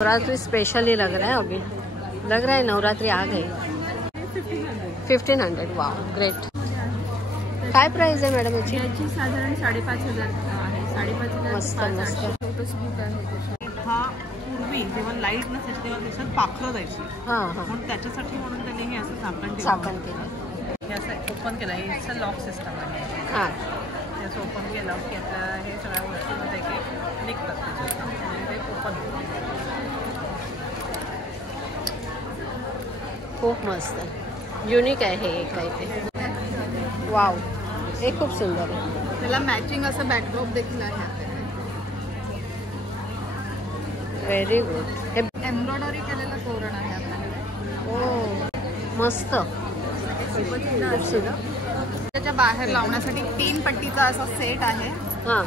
Navratri specially लग रहा है अभी, लग रहा है नवरात्रि आ गई। 1500। Wow great. काय प्राइस आहे मॅडम याची? याची साधारण 5,500 आहे। 5,500 मस्त मस्त। छोटस बुक आहे। हा पूर्वी जेव्हा लाईट नसायची तेव्हा त्याच्यात पाखरं जायची, म्हणून त्याच्यासाठी म्हणून त्यांनी हे असं झाकण केलं। हे असं ओपन केलं, हे असं लॉक सिस्टम आहे। हां, हे असं ओपन केलं की आता हे सगळ्या वस्तूमध्ये काही निघतात त्याच्यात आणि ते ओपन होतं। खूप मस्त युनिक आहे हे काही ते। वाव, हे खूप सुंदर आहे। त्याला मॅचिंग असं बॅकड्रॉप देखील आहे। Very good. हे एम्ब्रॉयडरी केलेलं तोरण आहे आपल्याकडे। ओ मस्त, खूप सुंदर। त्याच्या बाहेर लावण्यासाठी 3 पट्टीचा असा सेट आहे। हां,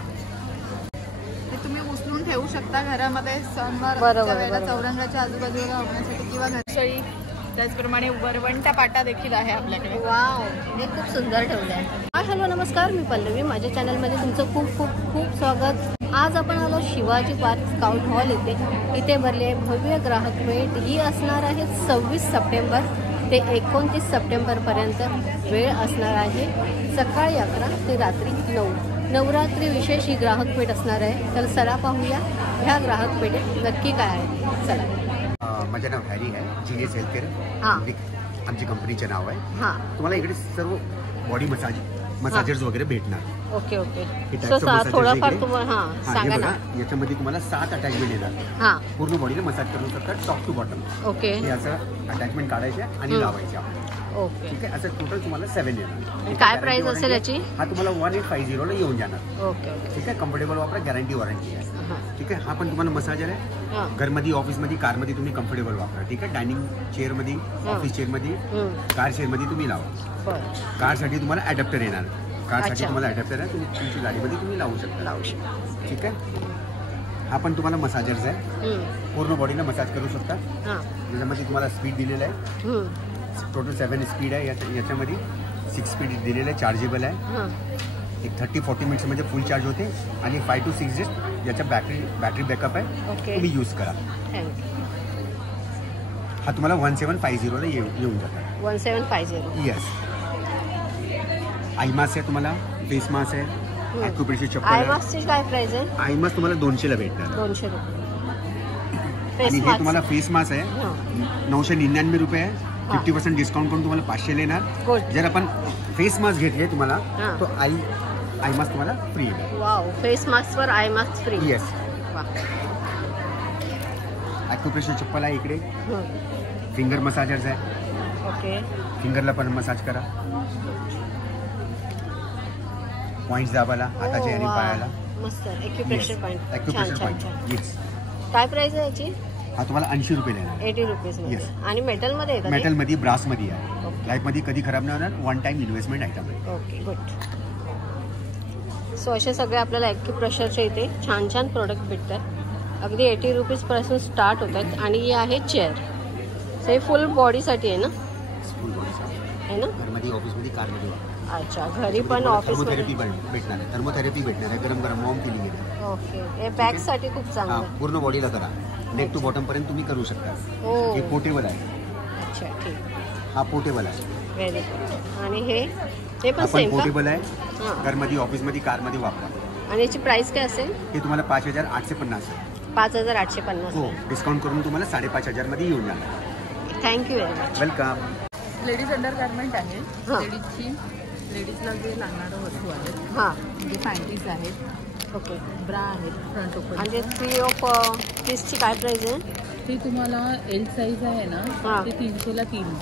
ते तुम्ही उचलून ठेवू शकता घरामध्ये सणवार वेळेला चौरंगाच्या आजूबाजूला लावण्यासाठी किंवा घरशाळी। त्याचप्रमाणे वरवंटा पाटा देखील आहे आपल्याकडे। वाव, हे खूप सुंदर ठेवलं आहे। हाय हॅलो नमस्कार, मी पल्लवी, माझ्या चॅनलमध्ये तुमचं खूप खूप खूप स्वागत। आज आपण आलो शिवाजी पार्क स्काउट हॉल येथे। इथे भरली आहे भव्य ग्राहक भेट। ही असणार आहे 26 सप्टेंबर ते 29 सप्टेंबरपर्यंत वेळ असणार आहे सकाळी 11 ते रात्री 9। नवरात्री विशेष ही ग्राहक भेट असणार आहे। तर चला पाहूया ह्या ग्राहक भेटीत नक्की काय आहे। चला। माझं नाव हॅरी आहे, जीनियस हेल्थकेअर आमची कंपनीचे नाव आहे। हां, तुम्हाला इकडे सर्व बॉडी मसाजर्स वगैरे भेटणार। Okay okay. सो थोडाफार तुम्हाला हां सांगा ना। याच्यामध्ये तुम्हाला 7 अटॅचमेंट येतात। हां, पूर्ण बॉडीला मसाज करू शकतात टॉप टू बॉटम। ओके, हे असं अटॅचमेंट काढायचे आणि लावायचे आपण। ओके, ठीक आहे, असं टोटल तुम्हाला 7 येणार। काय प्राइस असेल याची? हा तुम्हाला 1850 ला येऊन जाणार। ओके ओके, ठीक आहे, कम्फर्टेबल वापरा, गॅरंटी वॉरंटी आहे। ठीक आहे, हा पण तुम्हाला मसाजर आहे। हां, घरमध्ये, ऑफिसमध्ये, कारमध्ये तुम्ही कम्फर्टेबल वापरा। ठीक आहे, डायनिंग चेअरमध्ये, ऑफिस चेअरमध्ये, कार चेअरमध्ये तुम्ही लावा। बरं, कारसाठी तुम्हाला अडॅप्टर येणार। कारसाठी तुम्हाला अडॅप्टर आहे, तुम्ही तुमची गाडीमध्ये तुम्ही लावू शकता। ठीक आहे, हा पण तुम्हाला मसाजर्स आहे। पूर्ण बॉडीला मसाज करू शकता। हां, याच्यामध्ये तुम्हाला स्पीड दिलेलं आहे। टोटल 7 स्पीड आहे। याच्यामध्ये 6 स्पीड दिलेलं आहे, चार्जेबल आहे। हां, एक 30-40 मिनिट्समध्ये फुल चार्ज होते आणि 5 to 6 डेज याचा बॅटरी बॅकअप आहे। ओके, तुम्ही यूज करा। थँक्यू। हा तुम्हाला 1750 ला येऊन जातात। 1750। येस। आय मास्क आहे, तुम्हाला फेस मास्क आहे, ॲक्युप्रेशर चप्पल आय आहे। मास्कची काय प्राइस आहे? आय मास्क तुम्हाला 200 ला भेटणार। 200 रुपये। आणि हे तुम्हाला फेस मास्क आहे 999 रुपये आहे। 50% डिस्काउंट करून तुम्हाला 500 येणार। जर आपण फेस मास्क घेतले तुम्हाला तो आय मास्क तुम्हाला फ्री आहे। वाव, फेस मास्क वर eye mask free. Yes. Acupressure चप्पल आहे इकडे। फिंगर मसाजर्स आहे। ओके, फिंगरला पण मसाज करा। पॉइंट्स दाबायला हाताच्या आणि पायाला। मस्त acupressure point. Acupressure point. Yes. काय प्राइस आहे याची? हा तुम्हाला 80 रुपये देणार। 80 रुपीज मध्ये। आणि मेटल मध्ये येतात? मेटल मध्ये, ब्रास मध्ये आहे। लाईफ मध्ये कधी खराब नाही होणार। 1 टाइम इन्व्हेस्टमेंट आयटम आहे। Okay, good. सो असे सगळे आपल्याला ॲक्युप्रेशरच्या इथे छान छान प्रोडक्ट भेटतात। अगदी 80 रुपीज पासून स्टार्ट होतात। आणि ही आहे चेअर। हे फुल बॉडीसाठी आहे ना? फुल बॉडीसाठी आहे ना? घरमध्ये, ऑफिसमध्ये, कारमध्ये। अच्छा, घरी पण ऑफिस थर्मोथेरपी भेटणार आहे। थर्मोथेरपी भेटणार आहे, गरम गरम वॉर्म फिलिंग येणार। ओके, हे बॅक साठी खूप चांगलं आहे। पूर्ण बॉडीला करा, नेक टू बॉटम पर्यंत तुम्ही करू शकता। हे पोर्टेबल आहे। अच्छा, ठीक। हा पोर्टेबल आहे। Very good. आणि हे पण सेम पोर्टेबल आहे, घरमध्ये, ऑफिसमध्ये, कारमध्ये वापरा। आणि याची प्राइस काय असेल? हे तुम्हाला 5850 आहे। 5850। हो, डिस्काउंट करून तुम्हाला 5500 मध्ये येऊन जाणार। Thank you very much. Welcome. Ladies under garment आहे। लेडीजला जे लागणारं वस्तू आहेत। हां, म्हणजे पॅन्टीज आहेत, ओके, ब्रा आहेत, फ्रंट ओपन। आणि 3 ऑफ पीसची काय प्राइस आहे? ती तुम्हाला एल साईज आहे ना, ते 300 ला 3।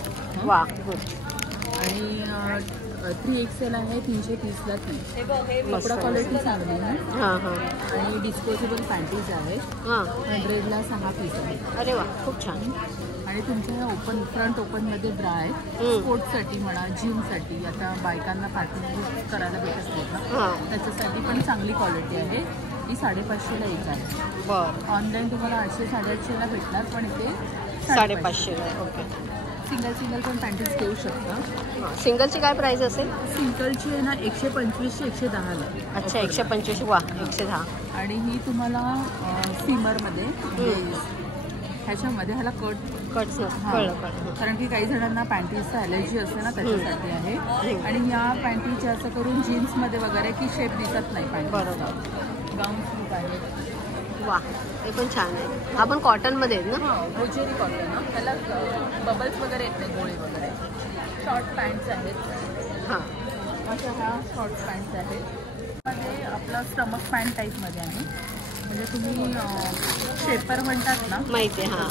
वा, गुड। आणि 3XL आहे 330 ला 3। कपडा क्वालिटी चांगली आहे। हां हां। आणि डिस्पोजेबल पॅन्टीज आहेत। 100 ला 6 पीस आहेत। अरे वा, खूप छान। आणि तुमच्या ओपन, फ्रंट ओपनमध्ये ब्रा आहेत। स्पोर्ट्ससाठी म्हणा, जिमसाठी, आता बायकांना पार्टी करायला भेटत नाही ना, त्याच्यासाठी पण चांगली क्वालिटी आहे। ही 550 ला एक आहे। बरं, ऑनलाईन तुम्हाला 800-850 ला भेटणार, पण इथे 550 ला। ओके, सिंगल पण पॅन्टीज घेऊ शकता। सिंगलची काय प्राइस असेल? सिंगलची आहे ना 125 110 ला। अच्छा, 125। वा, 110। आणि ही तुम्हाला सीमरमध्ये ह्याच्यामध्ये ह्याला कट कळलं. कारण की काही जणांना पॅन्टीजचा ॲलर्जी असते ना, त्याच्यासाठी आहे. आणि या पॅन्टी जास्त करून जीन्समध्ये वगैरे की शेप दिसत नाही पॅन्ट. बरोबर. गाऊन सूट आहे. वा, हे पण छान आहे. आपण कॉटनमध्ये आहेत ना? होजेरी कॉटन ना, त्याला बबल्स वगैरे येत नाही, गोळे वगैरे. शॉर्ट पॅन्ट्स आहेत. हां, अशा ह्या शॉर्ट पॅन्ट्स आहेत. मध्ये आपलं स्टमक पॅन्ट टाईपमध्ये आहे. म्हणजे तुम्ही शेपर म्हणतात ना, माहिती आहे. हां,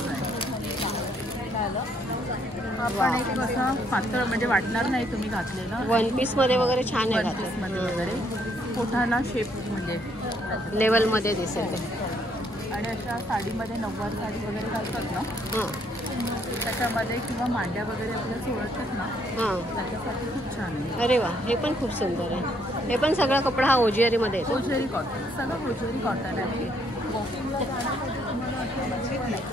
आपण एक कसं पातळ म्हणजे वाटणार नाही तुम्ही घातलेलं. वन पीसमध्ये वगैरे छान आहे वन पीसमध्ये वगैरे पोटाला शेप म्हणजे लेवलमध्ये दिसेल ते. आणि अशा साडीमध्ये नऊवार साडी वगैरे घालतात ना, हां त्याच्यामध्ये किंवा मांड्या वगैरे आपल्या सोडतात ना, हां. त्याच्यासाठी खूप छान आहे. अरे वा, हे पण खूप सुंदर आहे. हे पण सगळा कपडा हा होजिअरीमध्ये येतो. होजेरी कॉटन, सगळं होजेरी कॉटन आहे. वॉकिंगला जाण्यासाठी तुम्हाला असं बजेट नाही.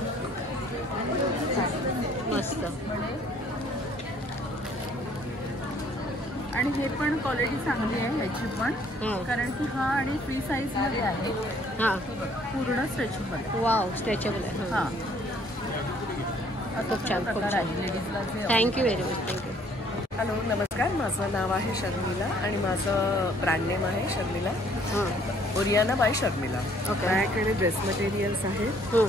मस्त. आणि हे पण क्वालिटी चांगली आहे ह्याची पण, हां. कारण की हा आणि फ्री साईज मध्ये आहे. हां, पूर्ण स्ट्रेचेबल. वाव, स्ट्रेचेबल आहे. हां, खूप छान, खूप प्रकार छान. आहे लेडीजला. Thank you very much. Thank you. Hello, नमस्कार. माझं नाव आहे शर्मिला आणि माझं ब्रँड नेम आहे शर्मिला, हां, ओरियाना बाय शर्मिला. ओके. माझ्याकडे ड्रेस मटेरियल्स आहेत. हं.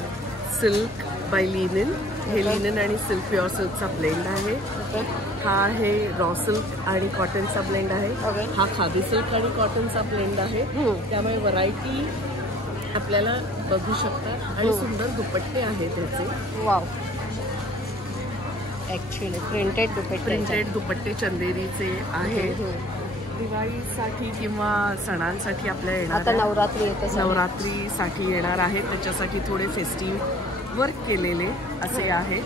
सिल्क बाय लिनन, हे लिनन आणि सिल्क प्युअर सिल्कचा ब्लेंड आहे. ओके. हा आहे रॉ सिल्क आणि कॉटनचा ब्लेंड आहे. ओके. हा खादी सिल्क आणि कॉटनचा ब्लेंड आहे. हं. त्यामुळे व्हरायटी आपल्याला बघू शकतात. आणि सुंदर दुपट्टे आहेत त्याचे. वाव, ॲक्च्युली प्रिंटेड दुपट्टे चंदेरीचे आहेत. दिवाळीसाठी किंवा सणांसाठी आपल्या आता येणार नवरात्री येते. नवरात्रीसाठी येणार आहेत. त्याच्यासाठी थोडे फेस्टिव्ह वर्क केलेले असे आहेत.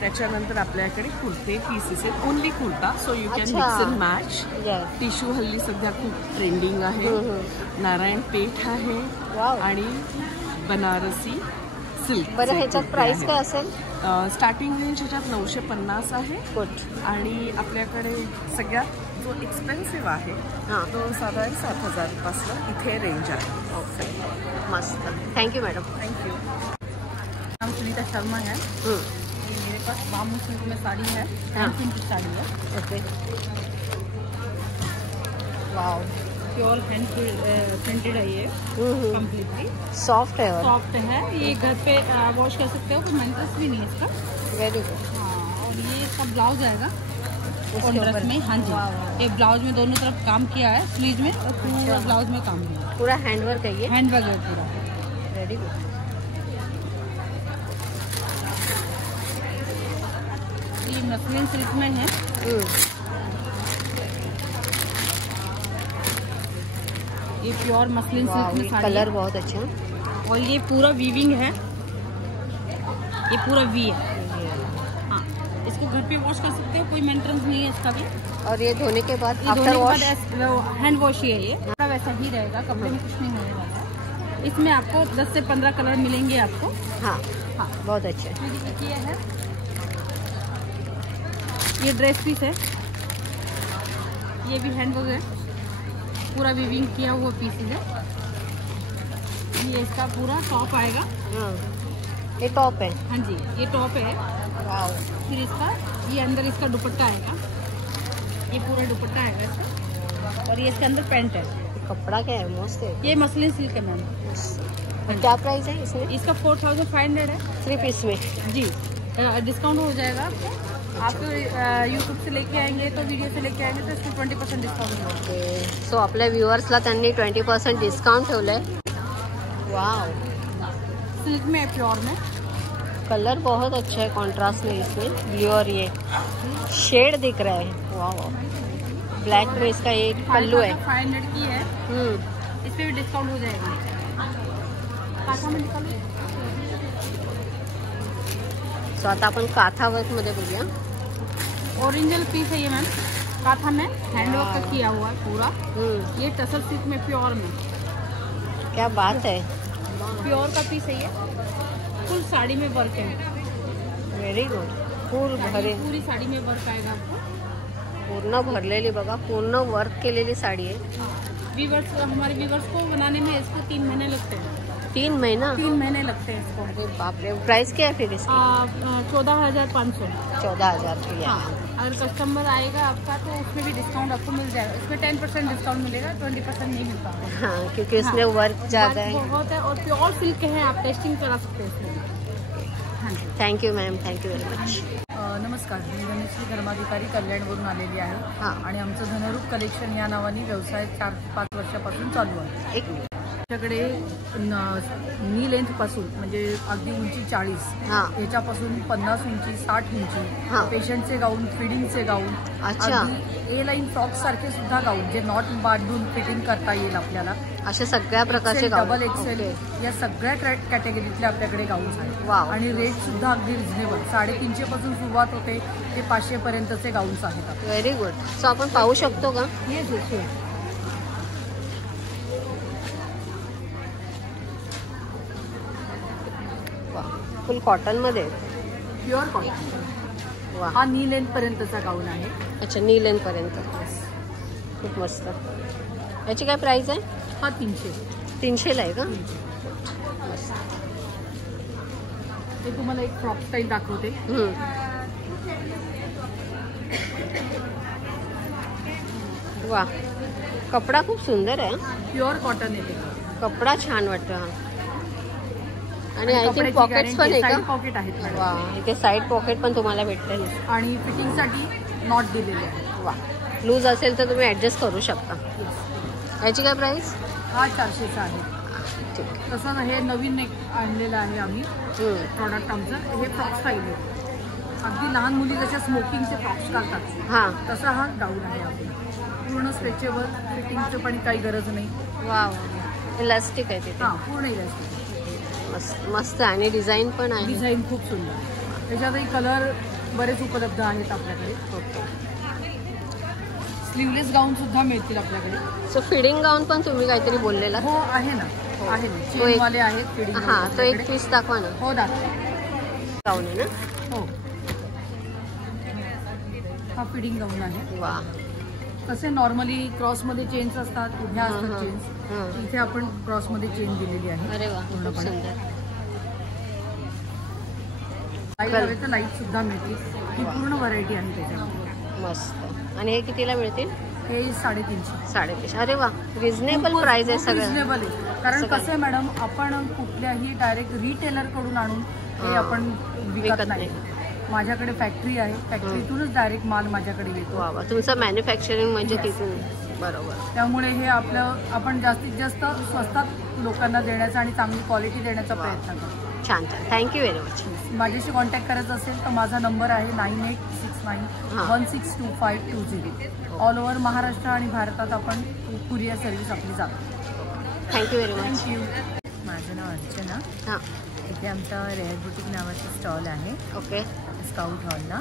त्याच्यानंतर आपल्याकडे कुर्ते पीसेस आहेत, only kurta, so you can अच्छा. Mix and match. टिश्यू हल्ली सध्या खूप ट्रेंडिंग आहे. नारायण पेठ आहे वाव. आणि बनारसी सिल्क. बरं, ह्याच्यात प्राइस काय असेल? स्टार्टिंग रेंज ह्याच्यात 950 आहे. गुड. आणि आपल्याकडे सगळ्यात जो एक्सपेन्सिव्ह आहे हां, तो साधारण 7,000 पासून इथे रेंज आहे. ओके, मस्त. Thank you madam. थँक्यू. नाम सुनीता शर्मा है. मेरे पास बामू सिल्क में साड़ी है, हाँ. प्रिंटेड साड़ी है. Okay. Wow, pure hand printed है ये कम्प्लीटली. सॉफ्ट है और सॉफ्ट है. ये घर पे वॉश कर सकते हो, कोई मेंटेनेंस भी नहीं है इसका. Very good. हाँ, और ये इसका ब्लाउज आएगा उसके कॉन्ट्रास्ट ऊपर में. हाँ जी, ये ब्लाउज में दोनों तरफ काम किया है, स्लीव में और पूरा ब्लाउज में काम किया है. पूरा हैंडवर्क है ये. हैंडवर्क है पूरा. Very good. ये मसलिन सिल्क में है. ये प्योर मसलिन सिल्क में साड़ी कलर है. बहुत अच्छा है. और ये पूरा वीविंग है, ये पूरा वी है. हाँ, इसको घर पे वॉश कर सकते हो, कोई मेंटेनेंस नहीं है इसका भी. और ये धोने के बाद ये धोने आफ्टर के वॉश बाद हैंड वॉश ही है. ये पूरा वैसा ही रहेगा, कपड़े में कुछ नहीं होने वाला है. इसमें आपको 10 से 15 कलर मिलेंगे आपको. हाँ, हाँ, बहुत अच्छे. ये है, ये ड्रेस पीस है. ये भी हैंड वर्क है, पूरा वीविंग किया हुआ पीस है. ये इसका पूरा टॉप आएगा. हाँ, ये टॉप है. हाँ जी, ये टॉप है. वाव. फिर इसका ये अंदर इसका दुपट्टा आएगा. ये पूरा दुपट्टा आएगा इसका. और ये इसके अंदर पैंट है. कपड़ा क्या है, मस्त है. ये मसलिन सिल्क है मैम. और क्या प्राइस है इसमें? इसका 4500 है. 3 पीस में. जी, डिस्काउंट हो जाएगा आपको. आप तो यूट्यूब से लेके आएंगे तो वीडियो से लेके आएंगे तो इसमें 20% डिस्काउंट होगा. सो आपल्या व्ह्युअर्सला त्यांनी 20% डिस्काउंट ठेवलंय. वाव, सिल्क में है, प्योर में. कलर बहुत अच्छा है कॉन्ट्रास्ट में इसमें. ब्लू और ये शेड दिख रहा है. वाव, ब्लैक में इसका ये पल्लू है. 500 की है. इस पे भी डिस्काउंट हो जाएगा. काथा में निकालो. सो आता आपण काथा वर्क मध्ये बघूया. ओरिजिनल पीस है ये मैम, काथा में हैंडवर्क का किया हुआ है पूरा. ये टसल सिल्क में प्योर में. क्या बात है. प्योर का पीस है ये. फुल साड़ी में वर्क है. Very good. पूरी साड़ी में वर्क आएगा आपको. पूर्ण भरलेली बघा, पूर्ण वर्क केलेली साडी आहे. वीवर्स, हमारे वीवर्स को बनाने में इसको 3 महीने लगते हैं. 3 महीना? 3 महीने लगते हैं इसको। अरे बाप रे, प्राइस क्या है फिर इसकी? 14,500। 14,000 की है। अगर कस्टमर आएगा आपका तो उसमें भी डिस्काउंट आपको मिल जाएगा। इसमें 10% डिस्काउंट मिलेगा, 20% नहीं मिलता। हाँ, क्योंकि इसमें वर्क ज़्यादा है। बहुत है और प्योर सिल्क है, आप टेस्टिंग करा सकते हैं इसमें। हाँ जी, thank you ma'am, thank you very much. नमस्कार, मी धनश्री धर्माधिकारी कल्याणवरून आलेली आहे हां. आणि आमचं धनरूप कलेक्शन या नावाने व्यवसाय 4 ते 5 वर्षापासून चालू आहे. एक मिनिट. आमच्याकडे नी लेंथ पासून म्हणजे अगदी उंची 40, हां. याच्यापासून 50 उंची, 60 उंची, हां. पेशंटचे गाऊन, फिडिंगचे गाऊन, अच्छा. ए लाईन फ्रॉक सारखे सुद्धा गाऊन जे नॉट बांधून फिटिंग करता येईल आपल्याला. अशा सगळ्या प्रकारचे गाऊन. Double XL okay. या सगळ्या कॅटेगरीतले आपल्याकडे गाऊन्स आहेत. वाव. आणि रेट सुद्धा अगदी रिझनेबल, 350 पासून सुरुवात होते ते 500 पर्यंतचे गाऊन्स आहेत. Very good. सो आपण पाहू शकतो का? Yes yes. फुल कॉटन मध्ये. Pure cotton. वा. हा नी लेंथ पर्यंतचा गाऊन आहे. अच्छा, नी लेंथ पर्यंत. खूप मस्त. याची काय प्राइस आहे? हा 300. 300ला आहे का? ते तुम्हाला एक फ्रॉक स्टाईल दाखवते. वा, कपडा खूप सुंदर आहे. प्युअर कॉटन येते. कपडा छान वाटतो हा. आणि आय थिंक पॉकेट्स पण आहे का? पॉकेट आहेत. वा, इथे साईड पॉकेट पण तुम्हाला भेटते. आणि फिटिंगसाठी नॉट दिलेले आहे. वा, लूज असेल तर तुम्ही ॲडजस्ट करू शकता. याची काय प्राइस? हा 400चा आहे. ठीक. तसं हे नवीन एक आणलेलं आहे आम्ही प्रॉडक्ट आमचं. हे फ्रॉक स्टाईल आहे. अगदी लहान मुली जशा स्मोकिंगचे फ्रॉक्स घालतात हां. तसा हा गाऊन आहे आपला. पूर्ण स्ट्रेचेबल, फिटिंगचं पण काही गरज नाही. वा, इलास्टिक आहे तिथे. हां, पूर्ण इलास्टिक. मस्त मस्त. आणि डिझाईन पण आहे. डिझाईन खूप सुंदर. त्याच्यातही कलर बरेच उपलब्ध आहेत आपल्याकडे. ओके. स्लीवलेस गाऊन सुद्धा मिळतील आपल्याकडे. सो फिडिंग गाऊन पण तुम्ही काहीतरी बोललेला? हो, आहे ना. आहे ना, तो एक- चेनवाले आहेत फिडिंग. हां, तो एक पीस दाखवा ना. हो दाखवा. गाऊन आहे ना? हो, हा फिडिंग गाऊन आहे. वा. कसे नॉर्मली क्रॉसमध्ये चेन्स असतात, उभ्या असतात हां. चेन्स. इथे आपण क्रॉसमध्ये चेन दिलेली आहे. अरे वा, खूप पूर्णपणे. सुंदर. लाईट हवे तर लाईट सुद्धा मिळतील. ही पूर्ण व्हरायटी आहे त्याच्यामध्ये. मस्त. आणि हे कितीला मिळतील? हे 350. 350. अरे वा, रिझनेबल प्राइस आहे सगळं. रिजनेबल आहे. कारण सगळं. कसं आहे मॅडम, आपण कुठल्याही डायरेक्ट रिटेलर कडून आणून हे हां. आपण विकत नाही. माझ्याकडे फॅक्टरी आहे, फॅक्टरीतूनच डायरेक्ट माल माझ्याकडे येतो. वा वा, तुमचं मॅन्युफॅक्चरिंग म्हणजे तिथून. बरोबर. त्यामुळे हे आपण जास्तीत जास्त स्वस्तात लोकांना देण्याचा आणि चांगली क्वालिटी देण्याचा प्रयत्न करतो. छान छान. Thank you very much. माझ्याशी कॉन्टॅक्ट करायचा असेल तर माझा नंबर आहे 9869162520. ऑल ओव्हर महाराष्ट्र आणि भारतात आपण कुरिअर सर्व्हिस आपली जातो. Thank you very much. थँक्यू. माझं नाव अर्चना. हां. इथे आमचा रेअर बुटीक नावाचा स्टॉल आहे ओके. स्काउट हॉलला.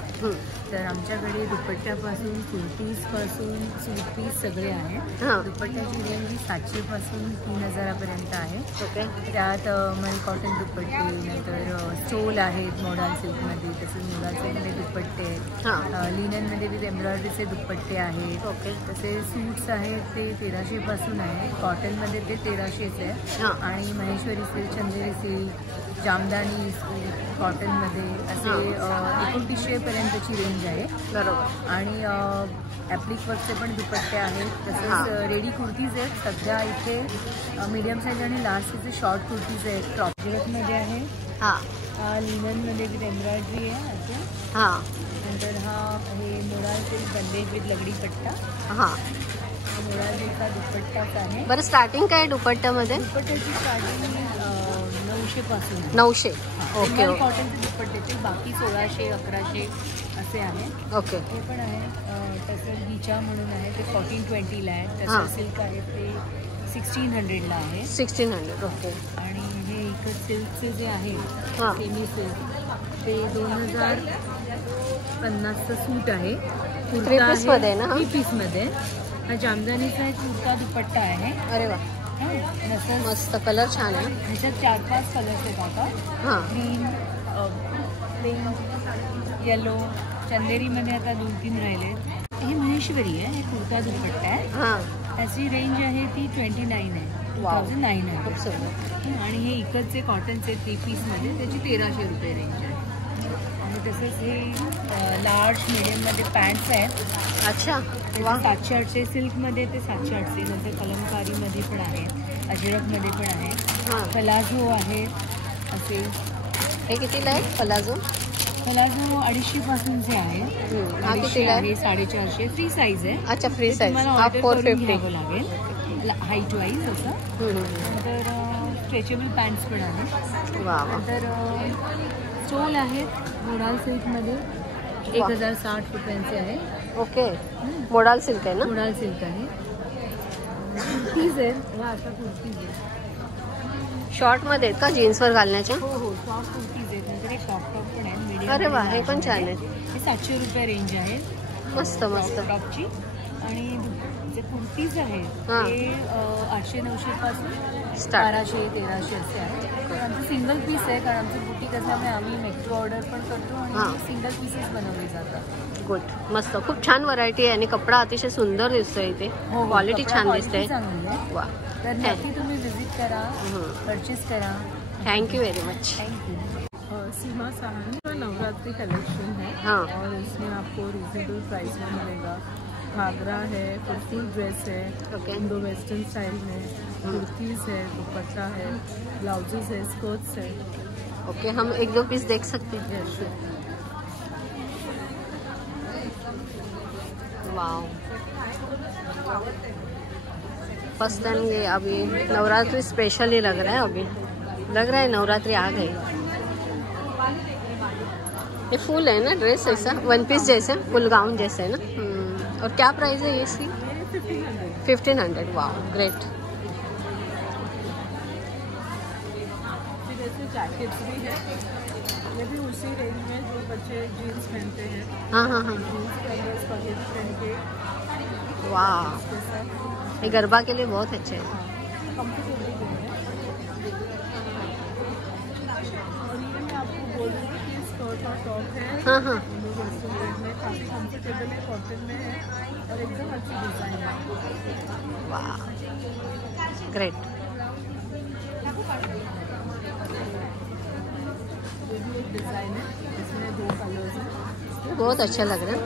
तर आमच्याकडे दुपट्ट्यापासून, कुर्तीजपासून, सूट पीस सगळे आहेत. हां. दुपट्ट्याची रेंज 700 पासून 3000 पर्यंत आहे. ओके. त्यात मल कॉटन दुपट्टे, नंतर स्टोल आहेत मॉडर्न सिल्कमध्ये, तसेच मुगा सिल्कमध्ये दुपट्टे आहेत. हां. लिननमध्ये विथ एम्ब्रॉयडरीचे दुपट्टे आहेत. ओके. तसे सूट्स आहेत ते 1300 पासून आहे. कॉटनमध्ये ते 1300च आहे. हां. आणि महेश्वरी सिल्क, चंदेरी सिल्क, जामदानी कॉटनमध्ये असे 2900 पर्यंतची रेंज आहे. बरोबर. आणि ॲप्लिक वर्कचे पण दुपट्टे आहेत. तसेच हां. रेडी कुर्तीज आहेत. सध्या इथे मीडियम साईज आणि लार्ज साईजचे शॉर्ट कुर्तीज आहेत. क्रॉपजेटमध्ये आहे. हां. लिननमध्ये विथ एम्ब्रॉयडरी आहे असं. हां. नंतर हे मोराल सिल्क बंदेज विथ लगडी पट्टा. हां. मोराल सिल्कचा दुपट्टाच आहे. बरं, स्टार्टिंग काय आहे दुपट्ट्यामध्ये? दुपट्ट्याची स्टार्टिंग 900 पासून आहे. 900. ओके. कॉटनचे दुपट्ट्याचे बाकी 1600, 1100 असे आहे. ओके. हे पण आहे. तसंच गीचा म्हणून आहे ते 1420ला आहे. हां. तसं सिल्क आहे ते 1600ला आहे. 1600. ओके. आणि हे इकडे सिल्कचे जे आहे हां. सेमी सिल्क ते 2050चं सूट आहे. Three piece मध्ये आहे ना हा? 3 पीसमध्ये. हा जामदानीचा एक कुर्ता दुपट्टा आहे. अरे वा, तसंच मस्त. कलर छान आहे. ह्याच्यात 4-5 कलर्स आहेत आता. हां. ग्रीन, पिंक, येलो, चंदेरीमध्ये आता 2-3 राहिले. हे महेश्वरी आहे. हे कुर्ता दुपट्टा आहे. हां. त्याची रेंज आहे ती 29 आहे. 2900. खूप सुंदर. आणि हे इकडचे कॉटनचे 3 पीसमध्ये त्याची 1300 रुपये रेंज आहे. आणि तसंच हे लार्ज मीडियममध्ये पॅन्ट्स आहेत. अच्छा, ते वा. 700-800 सिल्कमध्ये, ते 700-800 नंतर कलमकारीमध्ये पण आहे, अजरकमध्ये पण आहे, हां, पलाझो आहे असे. हे कितीला आहे पलाझो? पलाझो 250 पासूनचे आहे. हा 250 कितीला आहे? आहे, 450. फ्री साईज आहे. अच्छा, फ्री साईज. तुम्हाला हा ऑर्डर करून 450. घ्यावं लागेल हाईट वाईज असं. नंतर स्ट्रेचेबल पॅन्ट्स पण आहे. वा वा. नंतर स्टोल आहेत मोडाल सिल्कमध्ये, 1060 रुपयांचे आहे. ओके, मोडाल सिल्क आहे ना? मोडाल सिल्क आहे. कुर्तीज आहेत, ह्या अशा कुर्तीज आहेत. शॉर्टमध्ये आहेत का जीन्सवर घालण्याच्या? हो हो, शॉर्ट कुर्तीज आहेत. नंतर एक टॉप पण आहे मीडियम. अरे वा, हे पण छान आहे. हे 700 रुपये रेंज आहे. मस्त मस्त. टॉपची. आणि जे कुर्तीज आहेत हां. ते 800-900 पासून स्टार्ट. 1200-1300 असे आहे. आमचं सिंगल पीस आहे, कारण आमचं बुटीक असल्यामुळे आम्ही मेट्रो ऑर्डर पण करतो हां. आणि सिंगल पीसेस बनवले जातात. गुड, मस्त. खूप छान व्हरायटी आहे आणि कपडा अतिशय सुंदर दिसतोय इथे. हो, क्वालिटी कपडा छान quality दिसते. चांगली आहे. वा, तर नक्की तुम्ही विजिट करा, परचेस करा. Thank you very much. थँक्यू. सीमा साहनी का नवरात्रि कलेक्शन है हाँ. और इसमें आपको रिजनेबल प्राइस में मिलेगा. घाघरा है, फुल ड्रेस है, ओके. इंडो वेस्टर्न स्टाइल में, कुर्तीज है, दुपट्टा है, ब्लाउजेस है, स्कर्ट्स है. ओके, हम 1-2 पीस देख सकते हैं? Yes, sure. Wow, first time ये अभी नवरात्रि स्पेशल ही लग रहा है. अभी लग रहा है नवरात्रि आ गई. ये फुल है ना ड्रेस, ऐसा 1 पीस जैसा, फुल गाउन जैसा है ना. और क्या प्राइस है ये इसकी? 1500. Wow, great. फिर ऐसे जैकेट्स भी है, ये भी उसी रेंज में जो बच्चे जीन्स पहनते हैं, हाँ हाँ हाँ. जीन्स पहन स्पगेटी पहन के वाह, इसके साथ ये गरबा के लिए बहुत अच्छे है. कंफर्टेबल भी है. और ये मैं आपको बोल रही हूँ कि स्कर्ट और टॉप है, हाँ हाँ. इंडो वेस्टर्न वेयर में काफ़ी कंफर्टेबल है, कॉटन में है और एकदम अच्छी डिज़ाइन है. वाह, ग्रेट. ये भी एक डिज़ाइन है, इसमें 2 कलर्स हैं. बहुत अच्छा लग रहा है.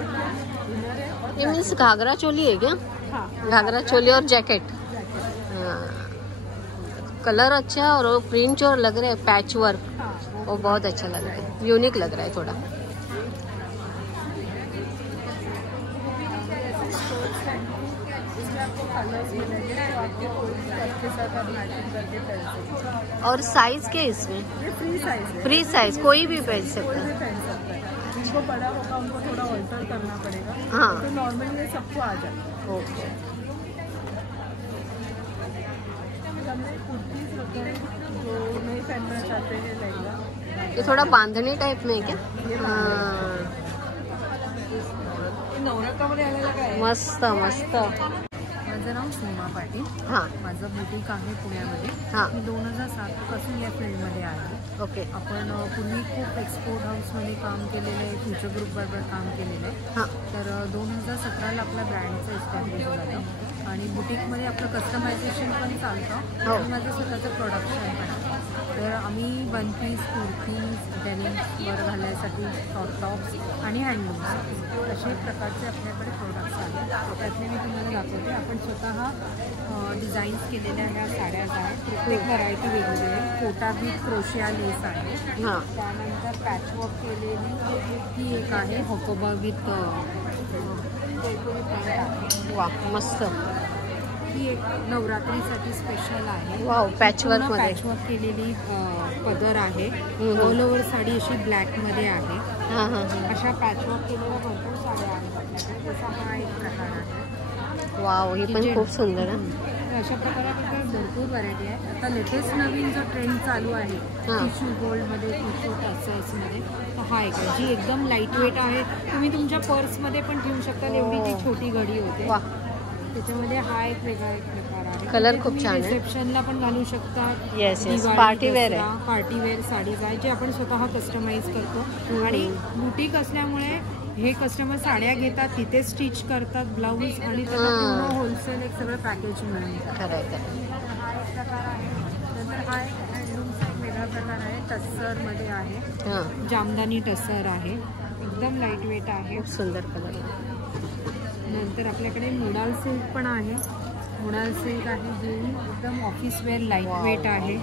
इनर है और ये मीन्स घाघरा चोली है क्या? हाँ, घाघरा चोली और जैकेट. कलर अच्छा है और वो प्रिंट और लग रहा है पैच वर्क, हाँ, वो बहुत अच्छा लग रहा है. यूनिक लग रहा है थोड़ा. इसमें आपको कलर्स मिलेंगे, तो आपके कोई भी ड्रेस के साथ आप मैचिंग करके पहन सकते हैं. और साइज क्या है इसमें? ये फ्री साइज है, फ्री साइज, कोई भी पहन कोई सकता भी है. पहन सकता है. जिनको बड़ा होगा उनको थोड़ा ऑल्टर करना पड़ेगा. हाँ. तो नॉर्मली ये सबको आ जाता है. ओके. हमने कुर्तीज रखे हैं, जो नहीं पहनना चाहते हैं लहंगा. ये थोड़ा बांधणी टाइप में है क्या? हाँ, नवरात्रामध्ये आलेला काय मस्त मस्त. माझं नाव सीमा पाटील. हां माझं बुटीक आहे पुण्यामध्ये. हां. मी 2007 पासून या फील्डमध्ये आहे. ओके. आपण पूर्वी खूप एक्सपोर्ट हाऊसमध्ये काम केलेलं आहे, फ्युचर ग्रुपबरोबर काम केलेलं आहे. हां. तर 2017ला आपल्या ब्रँडचं एस्टॅब्लिश झालं आणि बुटीकमध्ये आपलं कस्टमायझेशन पण चालतं हो. आणि माझं स्वतःचं प्रोडक्शन पण आहे. तर आम्ही 1 पीस, कुर्तीज, डेनिमवर घालण्यासाठी शॉर्ट टॉप्स आणि हँडलूम्स असे प्रकारचे आपल्याकडे प्रोडक्ट्स आहेत. त्यातले मी तुम्हाला दाखवते. आपण स्वतः डिझाईन्स केलेल्या ह्या साड्या आहेत. प्रत्येक व्हरायटी वेगवेगळी आहे. कोटा विथ क्रोशिया लेस आहे. हां. त्यानंतर पॅचवर्क केलेली ही एक आहे, हॉकोबा विथ पॅन्ट आहे. वा, मस्त. ही एक नवरात्रीसाठी स्पेशल आहे. वाव, पॅचवर्क मध्ये. पॅचवर्क केलेली पदर आहे. हम्म. ऑल ओव्हर साडी अशी ब्लॅकमध्ये आहे. हां हां हां. अशा पॅचवर्क केलेल्या भरपूर साड्या आहेत आपल्याकडे. तसा हा एक प्रकार आहे. वाव, ही पण खूप सुंदर आहे. तर अशा प्रकारे आपल्याकडे भरपूर व्हरायटी आहे. आता लेटेस्ट नवीन जो ट्रेंड चालू आहे हां. टिश्यू गोल्डमध्ये, टिश्यू टसर्समध्ये, तर हा एक आहे जी एकदम लाईट वेट आहे. तुम्ही तुमच्या पर्समध्ये पण ठेवू शकता. एवढी ती छोटी घडी होते. वा. त्याच्यामध्ये हा एक वेगळा एक प्रकार आहे. कलर खूप छान आहे. रिसेप्शनला पण घालू शकतात. Yes yes, Diwali, party wear Dussehra, आहे. पार्टी वेअर साडीज आहे जे आपण स्वतः कस्टमाइज करतो. आणि बुटीक असल्यामुळे हे कस्टमर साड्या घेतात, तिथे स्टिच करतात ब्लाऊज आणि त्याला पूर्ण होलसेल एक सगळं पॅकेज मिळून येतं. खरं आहे, खरं आहे. हा एक प्रकार आहे. नंतर हा एक हँडलूमचा एक वेगळा प्रकार आहे, टस्सरमध्ये आहे. हां, जामदानी टस्सर आहे, एकदम लाईट वेट आहे. खूप सुंदर कलर आहे. नंतर आपल्याकडे मुडाल सिल्क पण आहे. मुडाल सिल्क आहे जे एकदम ऑफिस वेअर लाईट वेट आहे.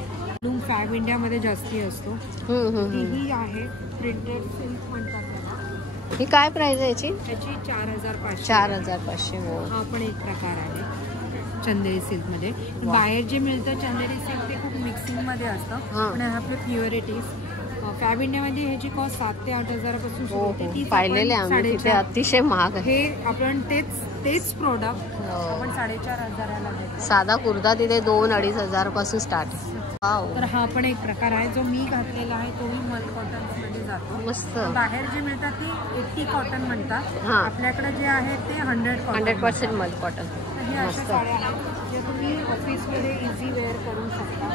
लूम फॅब इंडियामध्ये जास्ती असतो. ही आहे प्रिंटेड सिल्क म्हणतात त्याला. ही काय प्राइस आहे याची? त्याची 4,500. 4,500. हो, हा पण एक प्रकार आहे चंदेरी सिल्कमध्ये. बाहेर जे मिळतं चंदेरी सिल्क ते खूप मिक्सिंगमध्ये असतं, पण हे आपले प्युअरिटीज. फॅब इंडियामध्ये ह्याची कॉस्ट 7 ते 8,000 पासून सुरू होते. ती पाहिलेले आम्ही तिथे अतिशय महाग आहे. हे आपण तेच प्रोडक्ट आपण 4,500ला देतो. साधा कुर्ता तिथे 2-2.5 हजार पासून स्टार्ट. वाव, तर हा पण एक प्रकार आहे जो मी घातलेला आहे, तोही मल कॉटन मध्ये जातो. मस्त. बाहेर जे मिळतात ते 80 कॉटन म्हणतात, हा. आपल्याकडे जे आहे ते 100% मल कॉटन. हे अशा साड्या आहेत जे तुम्ही ऑफिसमध्ये इझी वेअर करू शकता.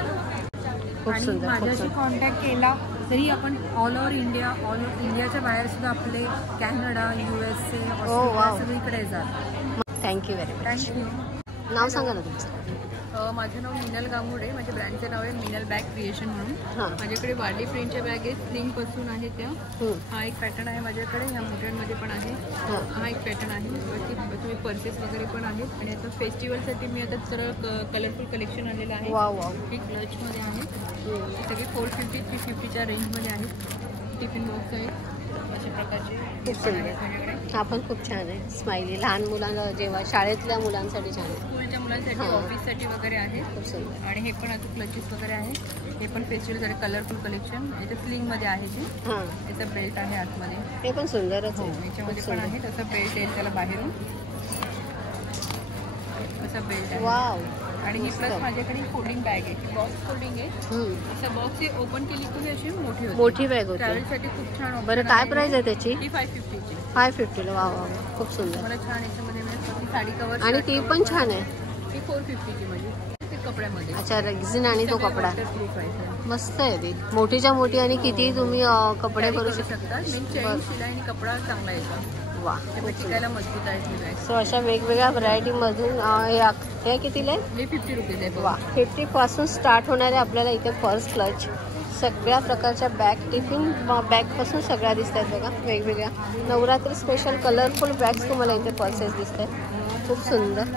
खूप आणि सुंदर, खूप माझ्याशी सुंदर. कॉन्टॅक्ट केला तरी आपण ऑल ओव्हर इंडियाच्या बाहेर सुद्धा आपले कॅनडा, USA, ऑस्ट्रेलिया सगळीकडे जातात. Thank you very much. थँक्यू. नाव सांगा ना तुमचं. माझं नाव मिनल गांगुडे. माझ्या ब्रँडचं नाव आहे मिनल बॅग क्रिएशन म्हणून. हां. माझ्याकडे वारली प्रिंटच्या बॅग आहेत, स्लिंगपासून आहे त्या. हा एक पॅटर्न आहे माझ्याकडे, ह्या मोठ्यांमध्ये पण आहे. हा एक पॅटर्न आहे, वरती तुम्ही पर्सेस वगैरे पण आहेत. आणि आता फेस्टिवलसाठी मी आता सरळ कलरफुल कलेक्शन आणलेलं आहे. Wow wow. ही क्लचमध्ये आहे, सगळे 450-350च्या रेंजमध्ये आहेत. टिफिन बॉक्स आहेत अशा प्रकारचे. खूप सुंदर. हा पण खूप छान आहे. स्माइली लहान मुलांना, जेव्हा शाळेतल्या मुलांसाठी छान आहे. स्कूलच्या मुलांसाठी, हां. ऑफिससाठी वगैरे आहे. खूप सुंदर. आणि हे पण आता क्लचेस वगैरे आहे. हे पण फेस्टिवल कलरफुल कलेक्शन. याच्या स्लिंगमध्ये आहे ते. हां, त्याचा बेल्ट आहे आतमध्ये. हे पण सुंदरच हो, आहे. याच्यामध्ये पण आहे त्याचा बेल्ट येईल त्याला बाहेरून असा बेल्ट आहे. वाव. आणि ही प्लस माझ्याकडे फोल्डिंग बॅग आहे, बॉक्स फोल्डिंग आहे. असं बॉक्स ओपन केली की अशी मोठी होती. मोठी बॅग होती. ट्रॅव्हलसाठी खूप छान option बरं, काय आहे. प्राइस आहे त्याची? ही 550ची. 550ला. वाव वाव, खूप सुंदर. मला छान याच्यामध्ये मिळेल साडी कवर. आणि ती पण छान आहे. ही 450ची म्हणजे ते कपड्यामध्ये. अच्छा, रेक्झिन आणि तो कपडा प्रूफ आहे. मस्त आहे ती. मोठीच्या मोठी आणि किती तुम्ही कपडे करू शकता. मेन चेन, शिलाई आणि कपडा चांगला येतो. वा, त्यामुळे टिकायला मजबूत आहे ही बॅग. सो अशा वेगवेगळ्या व्हरायटी मधून हे कितीला आहे? हे 50 रुपीज आहे. वा, 50 पासून स्टार्ट होणारे आपल्याला इथे पर्स, क्लच, सगळ्या प्रकारच्या बॅग, टिफिन बॅग पासून सगळ्या दिसत आहेत बघा. वेगवेगळ्या नवरात्री स्पेशल कलरफुल बॅग्स तुम्हाला इथे पर्सेस दिसत आहेत. खूप सुंदर.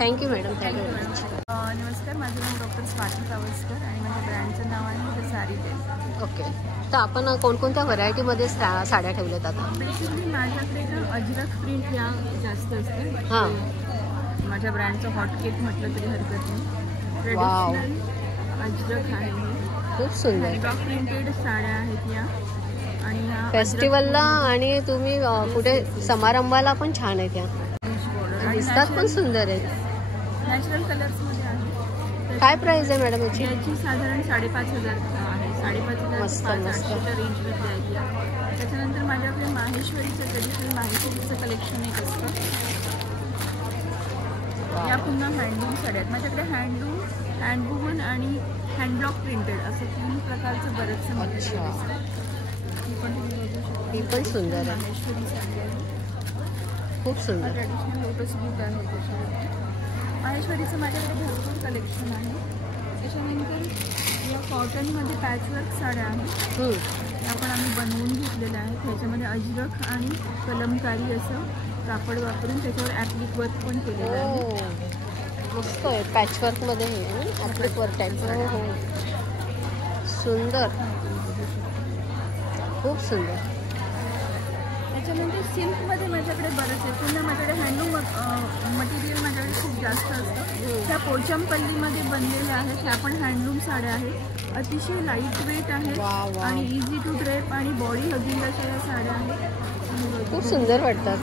Thank you madam. Thank you very much. नमस्कार, माझं नाव डॉक्टर स्वाती कावस्कर आणि माझ्या ब्रँडचं नाव आहे द साडी टेल. ओके, तर आपण कोणकोणत्या व्हरायटीमध्ये साड्या ठेवल्यात आता? बेसिकली माझ्याकडे ना अजरक प्रिंट या जास्त असते. हां, माझ्या ब्रँडचं हॉटकेक म्हटलं तरी हरकत नाही. वाव. ट्रेडिशनल अजरक आहे हे. खूप सुंदर. ब्लॉक प्रिंटेड साड्या आहेत या. आणि ह्या फेस्टिवलला आणि तुम्ही कुठे समारंभाला पण छान आहेत. त्या दिसतात पण सुंदर आहेत. नॅचरल कलर्समध्ये आहे. काय प्राइस आहे मॅडम याची? याची साधारण 5,500 आहे. 5,500 मस्त, मस्त. 500-800च्या रेंजमध्ये आहे या. त्याच्यानंतर माझ्याकडे माहेश्वरीचं ट्रेडिशनल माहेश्वरीचं कलेक्शन एक असतं. या पुन्हा हँडलूम साड्या आहेत माझ्याकडे. हँडलूम, हँडवुमन आणि हँडब्लॉक प्रिंटेड असं 3 प्रकारचं बरंचसं मटेरियल असतं. ही पण तुम्ही बघू शकता. ही पण सुंदर आहे. माहेश्वरी साडी आहे. खूप सुंदर. ट्रेडिशनल लोटस बूट आहे त्याच्यावरती. माहेश्वरीचं माझ्याकडे भरपूर कलेक्शन आहे. त्याच्यानंतर या कॉटनमध्ये पॅचवर्क साड्या आहेत. त्या पण आम्ही बनवून घेतलेल्या आहेत. ह्याच्यामध्ये अजरक आणि कलमकारी असं कापड वापरून त्याच्यावर ॲप्लिक वर्क पण केलेलं आहे. मस्त आहे. पॅचवर्कमध्ये हे ॲप्लिक वर्क टाईप. हो, सुंदर, खूप सुंदर. त्याच्यानंतर सिल्कमध्ये माझ्याकडे बरंच आहे. पुन्हा माझ्याकडे हँडलूम मटेरियल माझ्याकडे खूप जास्त असतं. त्या पोचमपल्लीमध्ये बनलेल्या आहेत. ह्या पण हँडलूम साड्या आहेत. अतिशय लाईट वेट आहेत आणि इझी टू ड्रेप आणि बॉडी हगिंग अशा या साड्या आहेत. खूप सुंदर वाटतात.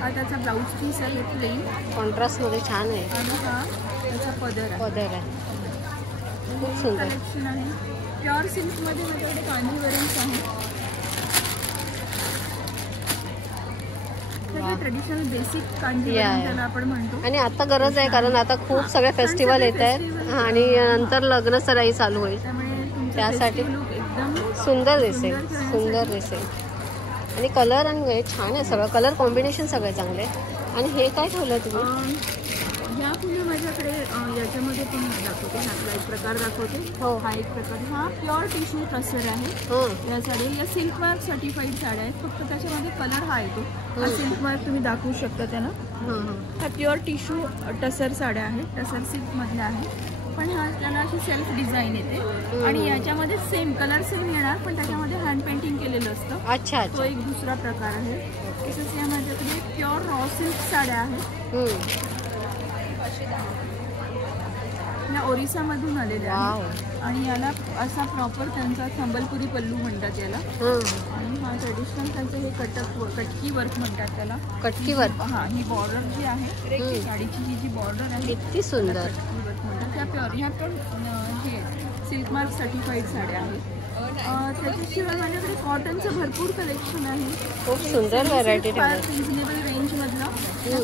हा त्याचा ब्लाऊज पीस आहे प्लेन, कॉन्ट्रास्टमध्ये छान आहे. आणि हा त्याचा पदर आहे. पदर आहे. खूप सुंदर. कलेक्शन आहे. प्युअर सिल्कमध्ये माझ्याकडे कांजीवरम्स आहे. आपल्याकडे traditional basic Yeah, Kanjeevaram yeah. ज्याला आपण म्हणतो. आणि आता गरज आहे कारण आता खूप सगळे फेस्टिवल येत आहेत आणि नंतर लग्न सराई चालू होईल, त्यामुळे तुमचं त्यासाठी festive look एकदम सुंदर दिसेल, सुंदर दिसेल. आणि कलर आणि हे छान आहे, सगळं कलर कॉम्बिनेशन सगळे चांगले. आणि हे काय ठेवलं तुम्ही? ह्या फुलं माझ्याकडे याच्यामध्ये पण दाखवते. ह्यातला एक प्रकार दाखवते. हो. हा एक प्रकार, हा प्युअर टिश्यू टसर आहे. या साड्या या सिल्क मार्क सर्टिफाईड साड्या आहेत, फक्त त्याच्यामध्ये कलर हा येतो. हा सिल्क मार्क तुम्ही दाखवू शकता त्यांना. हा प्युअर टिश्यू टसर साड्या आहेत, टसर सिल्क मधल्या आहेत. पण हा त्याला अशी सेल्फ डिझाईन येते आणि याच्यामध्ये सेम कलर सेम येणार, पण त्याच्यामध्ये हँड पेंटिंग केलेलं असतं. अच्छा तो एक दुसरा प्रकार आहे. तसंच या माझ्याकडे प्युअर रॉ सिल्क साड्या आहेत. या ओरिसामधून आलेल्या आहेत आणि याला असा प्रॉपर त्यांचा संबलपुरी पल्लू म्हणतात याला. आणि हा ट्रेडिशनल त्यांचं हे कटकी वर्क म्हणतात त्याला. कटकी वर्क. हा, ही बॉर्डर जी आहे साडीची, ही जी बॉर्डर आहे किती सुंदर. कटकी वर्क म्हणतात. त्या प्युअर ह्या पण हे सिल्क मार्क सर्टिफाईड साड्या आहेत. त्याच्याशिवाय माझ्याकडे कॉटनचं भरपूर कलेक्शन आहे. खूप सुंदर व्हरायटी फार रिझनेबल रेंजमधलं,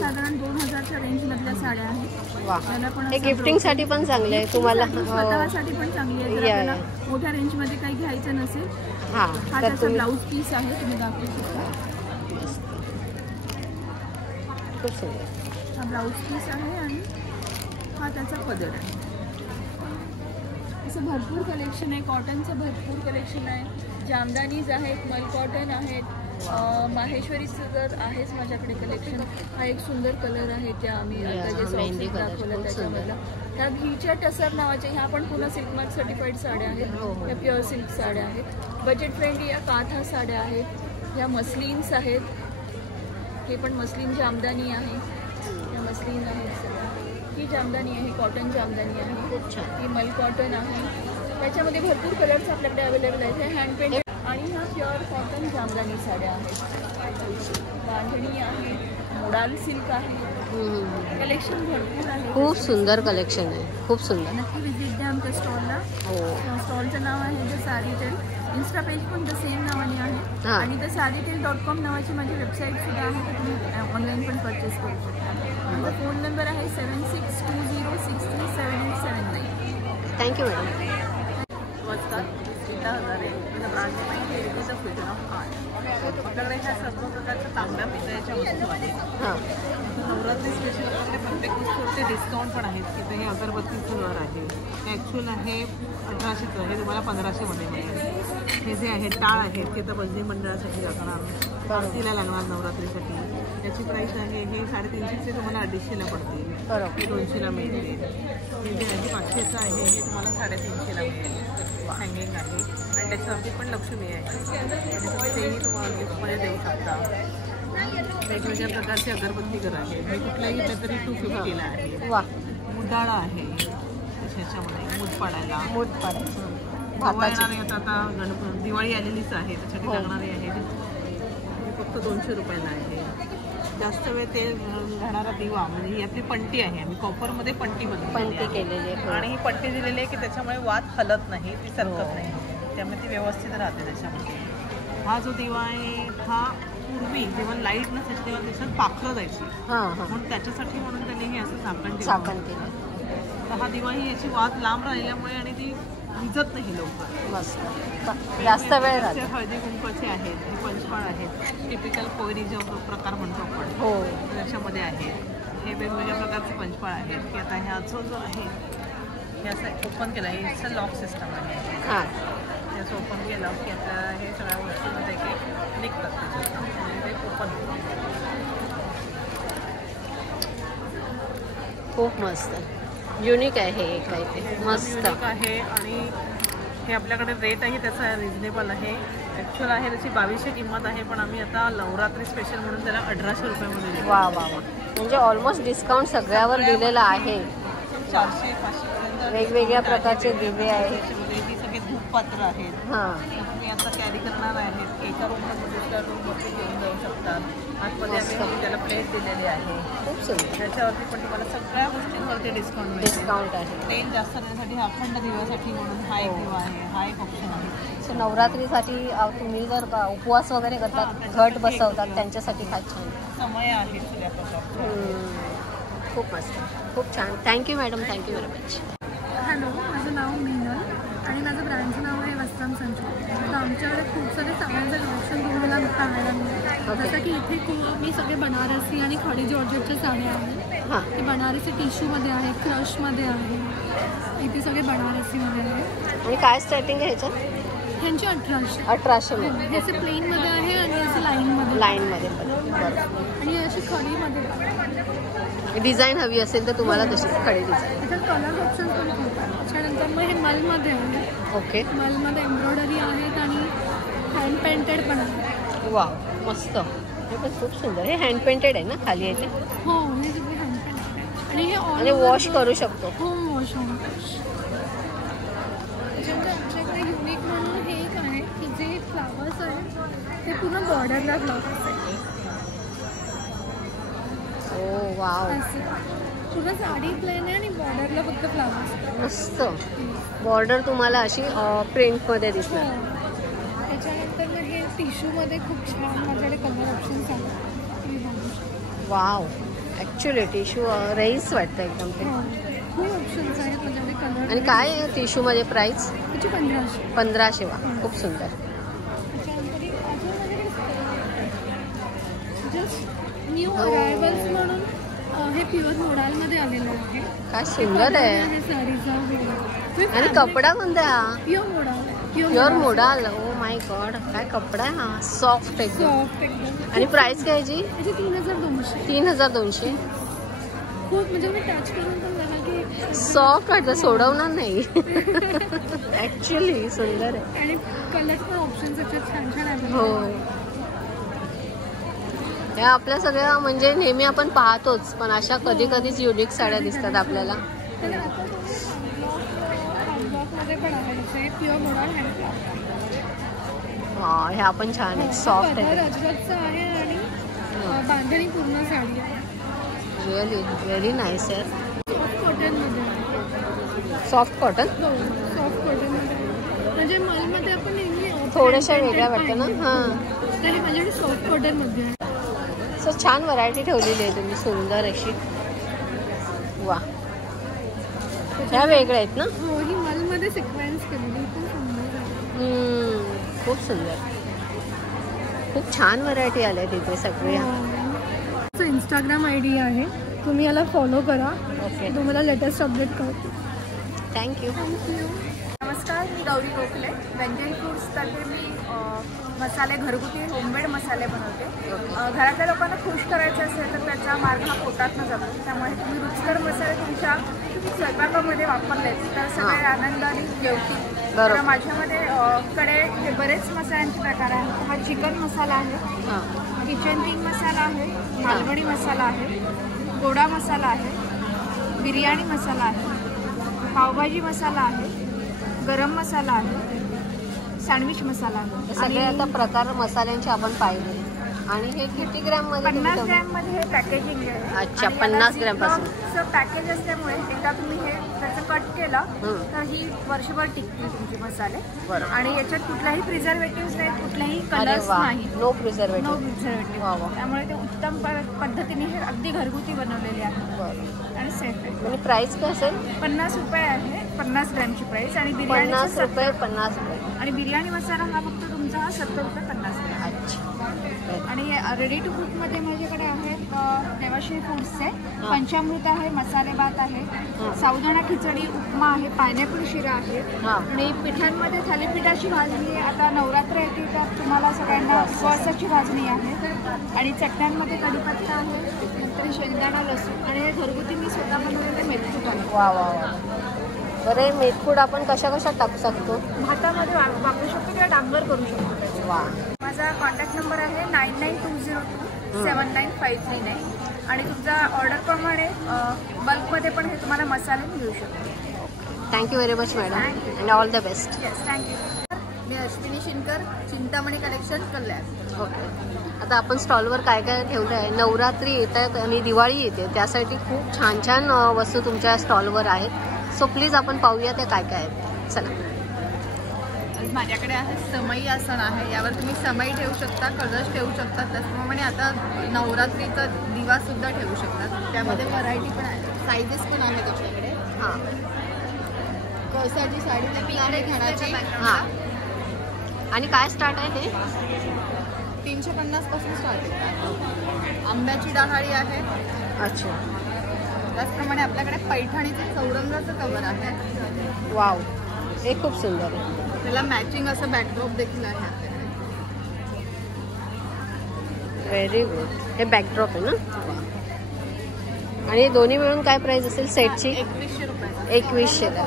साधारण 2000च्या रेंजमधल्या साड्या आहेत. वा, त्याला पण हे गिफ्टिंगसाठी पण चांगले आहे तुम्हाला. स्वतःसाठी पण चांगली आहे. जर आपल्याला मोठ्या रेंजमध्ये काही घ्यायचं नसेल, हा त्याचा ब्लाऊज पीस आहे, तुम्ही दाखवू शकता. खूप सुंदर हा ब्लाऊज पीस आहे आणि हा त्याचा पदर आहे. असं भरपूर कलेक्शन आहे. कॉटनचं भरपूर कलेक्शन आहे. जामदानीज आहेत, मल कॉटन आहेत, माहेश्वरीचं जर आहेच माझ्याकडे कलेक्शन. हा एक सुंदर कलर आहे त्या आम्ही आता जे सॉफ्ट दाखवलं त्याच्यामधला. त्या घीच्या टसर नावाच्या ह्या पण पुन्हा सिल्क मार्क सर्टिफाईड साड्या आहेत. या प्युअर सिल्क साड्या आहेत. बजेट फ्रेंडली या काथा साड्या आहेत. या मस्लिन्स आहेत. हे पण मस्लिन जामदानी आहे. या मस्लिन आहेत. ही जामदानी आहे, कॉटन जामदानी आहे. खूप छान. ही मल कॉटन आहे. त्याच्यामध्ये भरपूर कलर्स आपल्याकडे अवेलेबल आहेत. हे हँड पेंट आणि ह्या प्युअर कॉटन जामदानी साड्या आहेत. बांधणी आहे, मोडाल सिल्क आहे. कलेक्शन भरपूर आहे. खूप सुंदर कलेक्शन आहे, खूप सुंदर. नक्की विजिट द्या आमच्या स्टॉलला. स्टॉलचं नाव आहे the saree tale. Insta page पण द सेम नावाने आहे आणि द sareetail.com नावाची माझी वेबसाईट सुद्धा आहे, तर तुम्ही ऑनलाईन पण परचेस करू शकता. माझा फोन नंबर आहे 7620637879. Thank you madam. नमस्कार, गीता हजारे. माझं ब्रांच आहे लेडीजचं फ्युजन ऑफ आर्ट. आपल्याकडे ह्या सर्व प्रकारच्या तांब्या पितळेच्या वस्तू आहेत. हां, नवरात्री स्पेशल आपल्याकडे प्रत्येक वस्तूवरती डिस्काउंट पण आहेत. तिथे हे अगरबत्तीचं घर आहे, हे ॲक्च्युअल आहे 1800चं, हे तुम्हाला 1500मध्ये मिळेल. हे जे आहे टाळ आहेत ते तर बजनी मंडळासाठी लागणार, आरतीला लागणार नवरात्रीसाठी. त्याची प्राईस आहे हे 350चे तुम्हाला 250ला पडतील. हे 200ला मिळतील. हे जे आहे 500चं आहे हे तुम्हाला 350ला मिळेल. हँगिंग आहे आणि त्याच्यावरती पण लक्ष्मी आहे, तेही तुम्हाला गिफ्टमध्ये देऊ शकता. वेगवेगळ्या प्रकारचे अगरबत्ती घर आहे. हे कुठल्याही तरी 250ला आहे. वा, मुदाळा आहे त्याच्यामध्ये मूठ पाडायला. मूठ पाडायचं. येणारे आता दिवाळी आलेलीच आहे, त्याच्यासाठी लागणारे आहे. हे फक्त 200 रुपयाला आहे. जास्त वेळ ते राहणारा दिवा म्हणजे ही आपली पणती आहे. आम्ही कॉपरमध्ये पणती केलेली आहे आणि ही पणती दिलेली आहे की त्याच्यामुळे वात हलत नाही, ती सरकत नाही, त्यामुळे ती व्यवस्थित राहते त्याच्यामध्ये. हा जो दिवा आहे हा पूर्वी जेव्हा लाईट नसायची तेव्हा त्याच्यात पाखरं जायची, म्हणून त्याच्यासाठी म्हणून त्यांनी हे असं झाकण केलं. तर हा दिवा ही याची वात लांब राहिल्यामुळे आणि ती विजत नाही लवकर. मस्त, जास्त वेळ राहते. हळदी कुंकाचे आहेत, हे पंचपाळ आहेत, टिपिकल कोयरी जो प्रकार म्हणतो आपण, त्याच्यामध्ये आहेत. हे वेगवेगळ्या प्रकारचे पंचपाळ आहेत की आता ह्या जो आहे हे असं ओपन केलं आहे. इट्स अ लॉक सिस्टम आहे. हे असं ओपन केलं की आपल्याला हे सगळ्या वस्तूमध्ये काही निघतात त्याच्यात ते ओपन. खूप मस्त, युनिक आहे हे, काही ते मस्त आहे. आणि हे आपल्याकडे रेट आहे त्याचा रिजनेबल आहे. ॲक्च्युअल आहे त्याची 2200 किंमत आहे, पण आम्ही आता नवरात्री स्पेशल म्हणून त्याला 1800 रुपयामध्ये देतो. वा वा वा, म्हणजे ऑलमोस्ट डिस्काउंट सगळ्यावर दिलेला आहे. 400-500 वेगवेगळ्या प्रकारचे दिवे आहेत. ही सगळे धूपपात्र आहेत. तुम्ही आता कॅरी करणार आहेत, एका रूममध्ये दुसऱ्या रूममध्ये घेऊन जाऊ शकतात. आतमध्ये आम्ही त्याला प्लेट दिलेली आहे. खूप सुंदर. त्याच्यावरती पण तुम्हाला सगळ्या गोष्टींवरती डिस्काउंट आहे. तेल जास्त देण्यासाठी अखंड दिव्यासाठी म्हणून हा एक दिवा आहे, हा एक ऑप्शन आहे. सो नवरात्रीसाठी तुम्ही जर उपवास वगैरे करतात, घट बसवतात, त्यांच्यासाठी काय छान. समय आहे सगळ्या प्रकारचे. खूप मस्त, खूप छान. Thank you madam, thank you very much. Hello, माझं नाव मीनल आणि माझं ब्रँडचं नाव आहे वस्त्रम संचू. तर आमच्याकडे खूप सारे साड्यांचं कलेक्शन तुम्हाला पाहायला मिळेल. जसं की इथे मी सगळे बनारसी आणि खडी जॉर्जेटच्या साड्या आहेत. ते बनारसी टिश्यूमध्ये आहे, क्रशमध्ये आहे, इथे सगळे बनारसीमध्ये आहे. आणि काय स्टार्टिंग आहे ह्याच्यात? ह्यांची 1800. 1800 हे असे प्लेनमध्ये आहे आणि असे लाईनमध्ये लाईनमध्ये पण. बरं. आणि अशी खडीमध्ये पण. डिझाईन हवी असेल तर तुम्हाला तशी खडी डिझाईन. त्याच्यात कलर ऑप्शन पण खूप आहे. त्याच्यानंतर मग हे मलमध्ये आहे. ओके. मलमध्ये एम्ब्रॉयडरी आहेत आणि हँड पेंटेड पण आहे. वा, मस्त. हे पण खूप सुंदर. हे हँड पेंटेड आहे ना खाली याचे? हो, हे सगळे हँड पेंटेड आणि हे आणि वॉश करू शकतो. Home wash home wash. त्याच्यामध्ये आमच्याकडे युनिक म्हणून हे एक आहे की जे फ्लावर्स आहेत ते पूर्ण बॉर्डरला फ्लावर्स आहेत. ओ वाव, पूर्ण साडी प्लेन आहे आणि बॉर्डरला फक्त फ्लावर्स. मस्त. बॉर्डर तुम्हाला अशी प्रिंटमध्ये दिसणार. त्याच्यानंतर मग हे टिश्यूमध्ये खूप छान माझ्याकडे कलर ऑप्शन्स आहेत. वाव, ॲक्च्युली टिश्यू रईस वाटतं एकदम ते. खूप ऑप्शन्स आहेत माझ्याकडे कलर. आणि काय आहे टिश्यूमध्ये प्राईस? त्याची 1500. 1500. वा, खूप सुंदर. त्याच्यानंतर अजून माझ्याकडे जस्ट न्यू अरायवल्स म्हणून हे प्युअर मोडालमध्ये आलेलं आहे. काय सुंदर आहे. साडीचा आणि कपडा कोणता हा? Pure modal. Pure modal. Oh my God, काय कपडा आहे हा. सॉफ्ट एकदम. सॉफ्ट एकदम. आणि प्राइस काय याची? त्याची 3200. 3200. खूप म्हणजे मी टच करून पण बघा की सॉफ्ट वाटतं, सोडवणार नाही. ऍक्च्युली सुंदर आहे. आणि कलर पण ऑप्शन्स याच्यात छान छान आहेत. हो, या आपल्या सगळ्या म्हणजे नेहमी आपण पाहतोच, पण अशा कधी कधीच युनिक साड्या दिसतात आपल्याला. तर आता हँडब्लॉकमध्ये पण आहे प्युअर मोडाल हँडब्लॉक. हा, ह्या पण छान आहेत, सॉफ्ट आहे. अजरकचा आहे आणि बांधणी पूर्ण साडी आहे. रिअली व्हेरी नाईस आहे. कॉटनमध्ये. Soft cotton. सॉफ्ट कॉटनमध्ये म्हणजे मलमध्ये आपण नेहमी थोड्याशा वेगळ्या वाटतं ना. हां, तरी माझ्याकडे सॉफ्ट कॉटनमध्ये आहे. सो छान व्हरायटी ठेवलेली आहे तुम्ही, सुंदर अशी. वा, ह्या वेगळ्या आहेत ना. हो, ही मलमध्ये सिक्वेन्स केलेली खूप सुंदर आहे. खूप सुंदर. खूप छान व्हरायटी आल्या तिथे सगळ्या. इंस्टाग्राम ID आहे, तुम्ही याला फॉलो करा. ओके, तुम्हाला लेटेस्ट अपडेट करते. थँक्यू. नमस्कार, मी गौरी गोखले. व्यंजन फूड्सतर्फे मी मसाले, घरगुती होममेड मसाले बनवते. घरातल्या लोकांना खुश करायचे असेल तर त्याचा मार्ग हा पोटातनं जातो. त्यामुळे तुम्ही रुचकर मसाले तुमच्या स्वयंपाकामध्ये वापरले तर सगळे आनंदाने जेवतील. तर माझ्यामध्ये कडे हे बरेच मसाल्यांचे प्रकार आहेत. हा चिकन मसाला आहे, किचन किंग मसाला आहे, मालवणी मसाला आहे, गोडा मसाला आहे, बिर्याणी मसाला आहे, पावभाजी मसाला आहे, गरम मसाला आहे, सँडविच मसाला आहे. सगळे आता प्रकार मसाल्यांचे आपण पाहिले. आणि हे किती ग्रॅम मध्ये? 50 ग्रॅममध्ये हे पॅकेजिंग आहे. अच्छा, 50 ग्रॅम पासून पॅकेज असल्यामुळे एकदा तुम्ही हे त्याचं कट केलं तर ही वर्षभर टिकतील तुमचे मसाले. आणि याच्यात कुठलाही प्रिझर्वेटिव्ह नाही, कुठलाही कलर्स नाही. No preservative. No preservative. त्यामुळे ते उत्तम पद्धतीने हे अगदी घरगुती बनवलेले आहे आणि सेफ आहे. म्हणजे प्राइस काय असेल? 50 रुपये आहे 50 ग्रॅमची प्राइस. आणि 50 रुपये 50 रुपये. आणि बिर्याणी मसाला हा फक्त तुमचा हा 70 रुपये 50 रुपये. अच्छा. आणि रेडी टू कुकमध्ये माझ्याकडे आहेत देवाश्री फूड्सचे पंचामृत आहे, मसाले भात आहे, सावधाना खिचडी, उपमा आहे, पायनॅपल शिरा आहे. आणि पिठांमध्ये थालीपीठाची भाजणी आहे. आता नवरात्र येते तर तुम्हाला सगळ्यांना उपवासाची भाजणी आहे. आणि चटण्यांमध्ये कढीपत्ता आहे, नंतर शेंगदाणा, लसूण आणि हे घरगुती मी स्वतः बनवलेले मेथकूट आहे. वा वा वा. बरं, मेथकूट आपण कशा कशात टाकू शकतो? भातामध्ये वापरू शकतो किंवा डांगर करू शकतो त्याचे. वा. माझा कॉन्टॅक्ट नंबर आहे 9920279539. आणि तुमच्या ऑर्डरप्रमाणे बल्कमध्ये पण हे तुम्हाला मसाले मिळू शकतो. Thank you very much madam and all the best. Yes, thank you. Me Ashwini Shinkar, Chintamani collection, Kalyan. Okay, आता आपण स्टॉलवर काय काय ठेवलं आहे? नवरात्री येत आहेत आणि दिवाळी येते, त्यासाठी खूप छान छान वस्तू तुमच्या स्टॉलवर आहेत. सो प्लीज आपण पाहूया त्या काय काय आहेत. चला. माझ्याकडे आहे समई आसन आहे. यावर तुम्ही समई ठेवू शकता, कलश ठेवू शकता. त्याचप्रमाणे आता नवरात्रीचा दिवा सुद्धा ठेवू शकतात. त्यामध्ये व्हरायटी पण आहे, साईजेस पण आहेत आपल्याकडे. हां कळसाची साडी देखील आहे घणाची. हां. आणि काय स्टार्ट आहे ते? 350 पासून स्टार्ट आहे. आंब्याची डहाळी आहे. अच्छा. त्याचप्रमाणे आपल्याकडे पैठणीचे चौरंगाचं कवर आहे. वाव, हे खूप सुंदर आहे. त्याला मॅचिंग असं बॅकड्रॉप देखील आहे आपल्याकडे. Very good. हे बॅकड्रॉप आहे ना? आणि दोन्ही मिळून काय प्राइस असेल सेटची? 2100 रुपये. 2100 ला.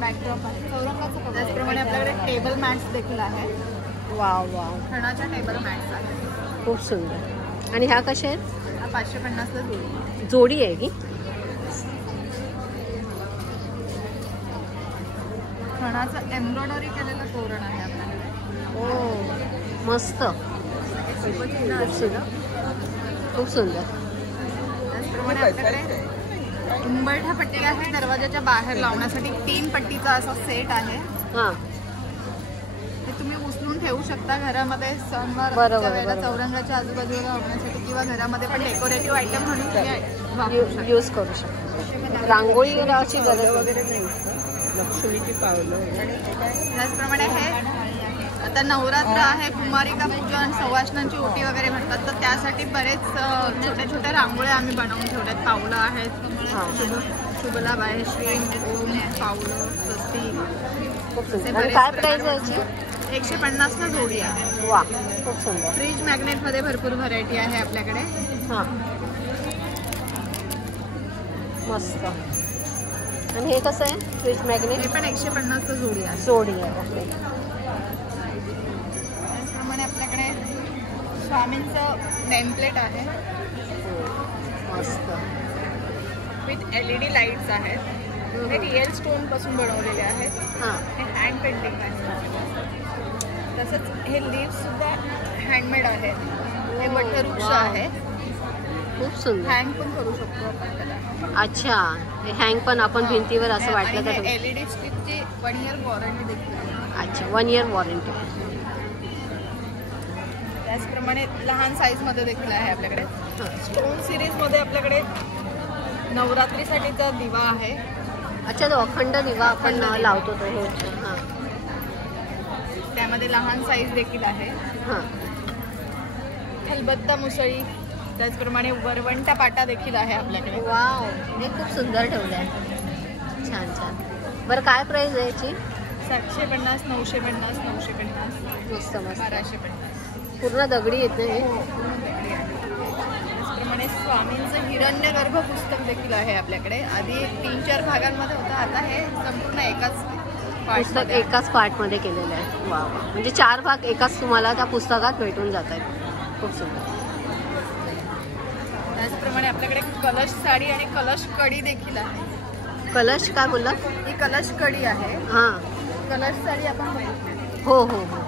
बॅकड्रॉप आहे चौरंगाचं कवर. त्याचप्रमाणे आपल्याकडे टेबल मॅट्स देखील आहेत. वाव वाव, खणाच्या टेबल मॅट्स आहेत. खूप सुंदर. आणि ह्या कशा आहेत? हा 550 ला जोडी. जोडी आहे की? खणाचं एम्ब्रॉयडरी केलेलं तोरण आहे आपल्याकडे. ओ मस्त, खूप सुंदर, खूप सुंदर. त्याचप्रमाणे आपल्याकडे उंबरठा पट्टी आहे दरवाजाच्या बाहेर लावण्यासाठी. 3 पट्टीचा असा सेट आहे. हां. ते तुम्ही उचलून ठेवू शकता घरामध्ये सणवार बरोबर, वेळेला बरोबर. चौरंगाच्या आजूबाजूला लावण्यासाठी किंवा घरामध्ये पण डेकोरेटिव्ह आयटम म्हणून तुम्ही वापरू शकता. यूज करू शकतो. रांगोळी लावायची गरज वगैरे नाही. लक्ष्मीची पावलं. त्याचप्रमाणे हे आता नवरात्र आहे, कुमारिका पूजन, सवाष्णांची ओटी वगैरे म्हणतात, तर त्यासाठी बरेच छोट्या छोट्या रांगोळ्या आम्ही बनवून ठेवल्यात. पावलं आहेत, शुभलाभ आहे, श्री ओम, पावलं, स्वस्तिक. खूप सुंदर. आणि काय प्राइस आहे याची? 150 ला जोडी आहे. वा, खूप सुंदर. फ्रीज मॅग्नेटमध्ये भरपूर व्हरायटी आहे आपल्याकडे. हां, मस्त. आणि हे कसं आहे फ्रीज मॅग्नेट? हे पण 150 ला जोडी आहे. जोडी आहे. ओके. त्याचप्रमाणे आपल्याकडे स्वामींचं नेमप्लेट आहे मस्त. विथ LED लाईट्स आहेत. हे रिअल स्टोन पासून बनवलेले आहेत. हां. हे हँड पेंटिंग आहे. तसंच हे लीव्स सुद्धा हँडमेड आहेत. हे वटवृक्ष आहे. खूप सुंदर. हँग पण करू शकतो आपण त्याला. अच्छा, हे हँग पण आपण भिंतीवर असं वाटलं तर? LED स्टिकची 1 इयर वॉरंटी देखील आहे. अच्छा, 1 इयर वॉरंटी. त्याचप्रमाणे लहान साईजमध्ये देखील आहे आपल्याकडे. स्टोन सिरीजमध्ये आपल्याकडे नवरात्रीसाठीचा दिवा आहे. अच्छा, तो अखंड दिवा आपण लावतो तो. हो. हां. त्यामध्ये लहान साईज देखील आहे. हां. खलबत्ता मुसळी, त्याचप्रमाणे वरवंटा पाटा देखील आहे आपल्याकडे. वाव, हे खूप सुंदर ठेवलं आहे. छान छान. बरं, काय प्राइस आहे याची? 750, 950, 950, मस्त मस्त. 1250. पूर्ण दगडी येत नाही. त्याचप्रमाणे स्वामींचं हिरण्यगर्भ पुस्तक देखील आहे आपल्याकडे. आधी 3-4 भागांमध्ये होतं, आता हे संपूर्ण एकाच पुस्तक एकाच पार्टमध्ये केलेलं आहे. वा वा, म्हणजे 4 भाग एकाच तुम्हाला त्या पुस्तकात भेटून जात आहेत. खूप सुंदर. त्याचप्रमाणे आपल्याकडे कलश साडी आणि कलश कडी देखील आहे. कलश काय बोलला? ही कलश कडी आहे. हां. कलश साडी आपण बघितली. हो हो हो.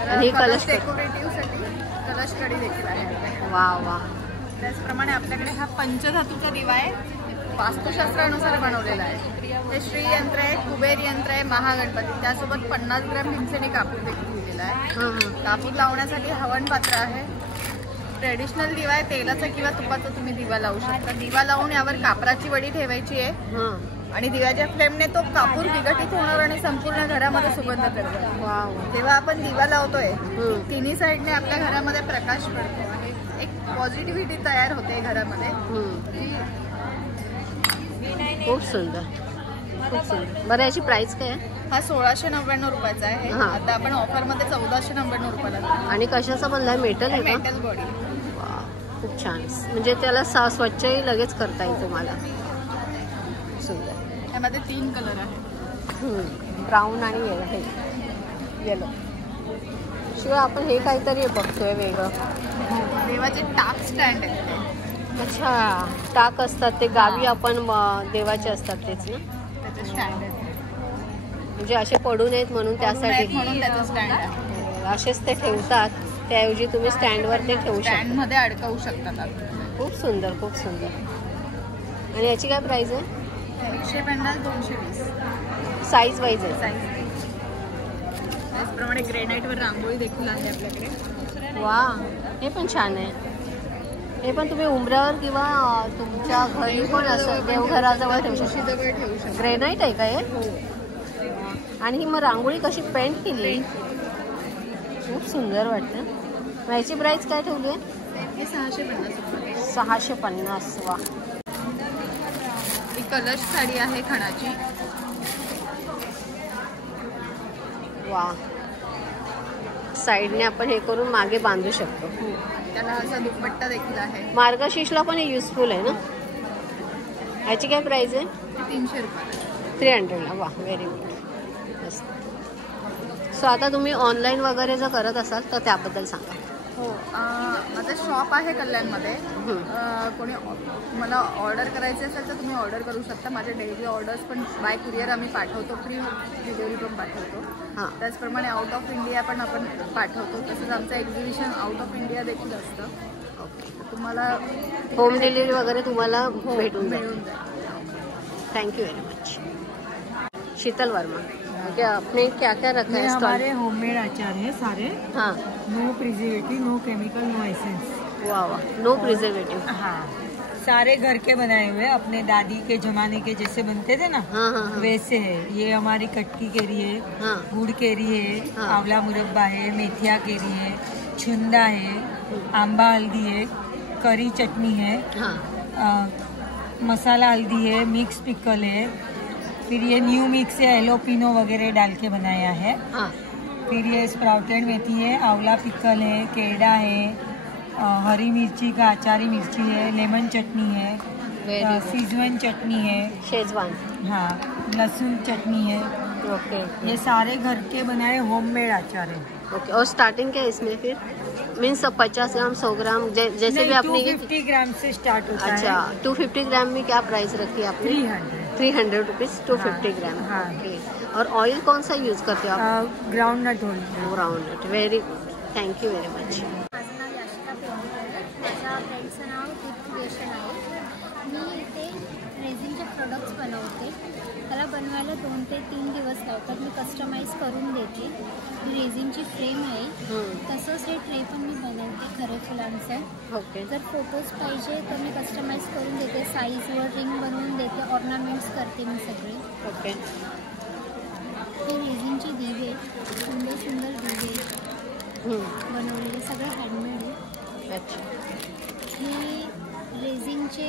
आणि ही कलश डेकोरेटिव्हसाठी कलश कडी देखील आहे. वा वा. त्याचप्रमाणे आपल्याकडे हा पंचधातूचा दिवा आहे. वास्तुशास्त्रानुसार बनवलेला आहे. हे श्री यंत्र आहे, कुबेर यंत्र आहे, महागणपती. त्यासोबत 50 ग्रॅम भीमसेनी कापूर देखील दिलेला आहे. हां हां. कापूर लावण्यासाठी हवन पात्र आहे. ट्रेडिशनल दिवा आहे, तेलाचा किंवा तुपाचा तुम्ही दिवा लावू शकता. दिवा लावून यावर कापराची वडी ठेवायची आहे हां. आणि दिव्याच्या फ्लेमने तो कापूर विघटित होणार आणि संपूर्ण घरामध्ये सुगंध करतो. वाव. जेव्हा आपण दिवा लावतोय तिन्ही साईडने आपल्या घरामध्ये प्रकाश पडतो आहे. एक पॉझिटिव्हिटी तयार होते घरामध्ये. खूप सुंदर, खूप सुंदर. बरं, याची प्राइस काय आहे? हा 1699 रुपयाचा आहे. हां. आता आपण ऑफरमध्ये 1499 रुपयाला देतो. आणि कशाचा बनलाय? मेटल आहे का? Metal body. खूप छान. म्हणजे त्याला स्वच्छही लगेच करता येईल तुम्हाला. सुंदर. यामध्ये 3 कलर आहेत. ब्राऊन आणि येलो. शिवाय आपण हे काहीतरी बघतोय वेगळं. देवाचे टाक स्टँड आहेत. अच्छा, टाक असतात ते गावी आपण देवाचे असतात तेच ना? त्याचे स्टँड आहेत. म्हणजे असे पडू नयेत म्हणून त्यासाठी म्हणून त्याचं स्टँड आहे. असेच ते ठेवतात. त्याऐवजी तुम्ही स्टँडवर ते ठेवू शकता. स्टँडमध्ये अडकवू शकतात. खूप सुंदर, खूप सुंदर. आणि याची काय प्राइस आहे? 150, 220 साईज वाईज आहे. साईज. त्याचप्रमाणे ग्रेनाईटवर रांगोळी देखील आहे आपल्याकडे. वा, हे पण छान आहे. हे पण तुम्ही उंबऱ्यावर किंवा तुमच्या घरी पण असं देवघराजवळ ठेवू शकता. ग्रेनाईट आहे का हे? आणि ही मग रांगोळी कशी पेंट केली? खूप सुंदर वाटतं. याची प्राईस काय ठेवली आहे? 650. 650. वा, ही कलश साडी आहे खणाची. वा, साईडने आपण हे करून मागे बांधू शकतो. त्याला असा दुपट्टा देखील आहे. मार्गशीर्षला पण हे युजफुल आहे ना. ह्याची काय प्राईस आहे? 300 रुपये. 300ला. वा, व्हेरी गुड. सो आता तुम्ही ऑनलाईन वगैरे जर करत असाल तर त्याबद्दल सांगा. हो, माझं शॉप आहे कल्याणमध्ये. कोणी मला ऑर्डर करायची असेल तर तुम्ही ऑर्डर करू शकता. माझे डेली ऑर्डर्स पण बाय कुरिअर आम्ही पाठवतो. फ्री डिलिव्हरी पण पाठवतो. त्याचप्रमाणे आउट ऑफ इंडिया पण आपण पाठवतो. तसंच आमचं एक्झिबिशन आउट ऑफ इंडिया देखील असतं. तुम्हाला होम डिलिव्हरी वगैरे तुम्हाला भेटून मिळून जाईल. Thank you very much. Sheetal Verma, आपने क्या क्या रखा है? हमारे होममेड अचार है सारे. हाँ, no preservative, no chemical, no essence. वाह वाह, नो प्रिजर्वेटिव. हाँ, सारे घर के बनाए हुए, अपने दादी के जमाने के जैसे बनते थे ना, हाँ हाँ हाँ. वैसे है. ये हमारी कटकी केरी है, हाँ. गुड़ केरी है, हाँ. आंवला मुरब्बा है, मेथिया केरी है, छुंदा है, आंबा हल्दी है, करी चटनी है, हाँ. मसाला हल्दी है, मिक्स पिकल है. फिर ये न्यू मिक्स है, एलोपिनो वगैरह डाल के बनाया है. हाँ. फिर ये स्प्राउटेड मेथी है, आंवला पिकल है, केड़ा है, हरी मिर्ची का अचारी मिर्ची है, लेमन चटनी है, सीजवन चटनी है, शेजवान. हाँ, लहसुन चटनी है. ओके ये सारे घर के बनाए होममेड अचार है. ओके. और स्टार्टिंग क्या है इसमें फिर? मीन्स 50 ग्राम, 100 ग्राम, जैसे भी आपने. 250 ग्राम से स्टार्ट होता है. अच्छा, 250 ग्राम में क्या प्राइस रखी है आपने? 300 रुपीज 250 ग्राम. हाँ. ओके. और ऑयल कौन सा यूज करते हो आप? Groundnut oil. Groundnut. Very good. Thank you very much. माझं नाव याशिका पेंटर आहे. माझ्या फ्रेंडचं नाव टिप क्रिएशन आहे. मी इथे रेझिनचे प्रोडक्ट्स बनवते. त्याला बनवायला 2 ते 3 दिवस लावतात. मी कस्टमाइज करून देते. ही रेझिनची फ्रेम आहे. तसंच हे ट्रे पण मी बनवते खरे फुलांचं. ओके. जर फोटोज पाहिजे तर मी कस्टमाइज करून देते. साईजवर रिंग बनवून देते. ऑर्नामेंट्स करते मी सगळे. ओके. हे रेझिनचे दिवे, सुंदर सुंदर दिवे बनवलेले, सगळे हँडमेड आहे. अच्छा. हे रेझिनचे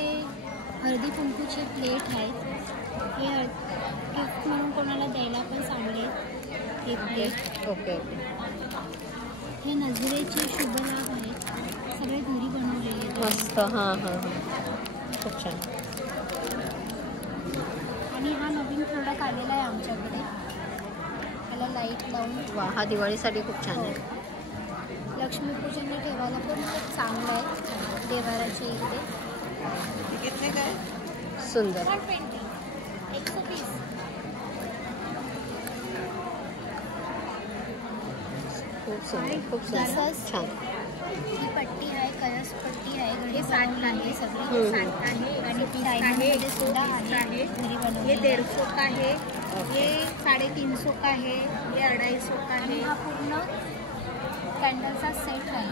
हळदी कुंकूचे प्लेट आहेत. हे गिफ्ट म्हणून कोणाला द्यायला पण चांगले हे प्लेट. ओके. हे नजरेचे शुभलाभ आहेत. सगळे घरी बनवलेले आहेत. मस्त. हां हां हां, खूप छान. आणि हा नवीन प्रोडक्ट आलेला आहे आमच्याकडे. त्याला लाईट लावून. वा, हा दिवाळीसाठी खूप छान आहे. लक्ष्मीपूजनला ठेवायला पण खूप चांगलं आहे देवाराच्या इथे. कितने काय? सुंदर. 120. खूप सुंदर, खूप सुंदर, छान. ही पट्टी आहे, कलश पट्टी आहे. घरी सांड आहे सगळी. सांड आहे आणि डायमंडमध्ये सुद्धा आहे. घरी बनवले. हे 150 का आहे. हे 350 का आहे. हे 250 का आहे. हा पूर्ण कॅन्डलचा सेट आहे.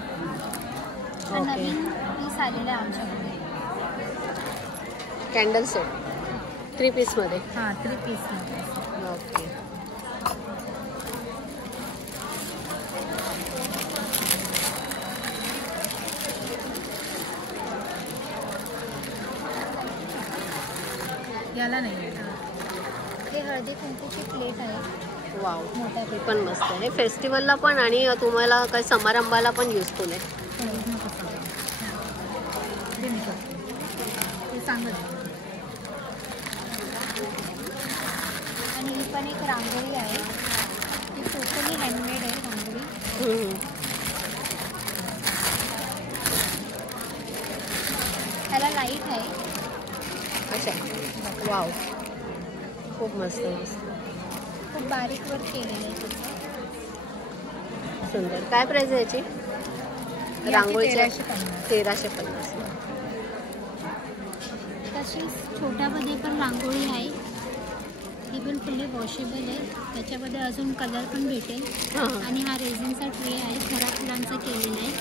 हा नवीन पीस आलेला आहे आमच्याकडे. Candle set 3 पीसमध्ये. हाँ, 3 पीस में. ओके. याला नाही. हे हळदी कुंकूची प्लेट आहे. वाव, मोठा हे पण मस्त आहे. फेस्टिवलला पण आणि तुम्हाला काही समारंभाला पण युजफुल आहे. ते सांगत. आणि ही पण एक रांगोळी आहे. ती टोटली हँडमेड आहे रांगोळी. त्याला लाईट आहे. अच्छा. वाव, खूप मस्त मस्त. खूप बारीक वर्क केलेलं आहे त्याचं. सुंदर. काय प्राइस आहे याची? रांगोळीची 1350. तशीच छोट्यामध्ये पण रांगोळी आहे. ही हे पण फुल्ली वॉशेबल आहे. त्याच्यामध्ये अजून कलर पण भेटेल. आणि हा रेझिनचा ट्रे आहे, खरा फुलांचा केलेला आहे.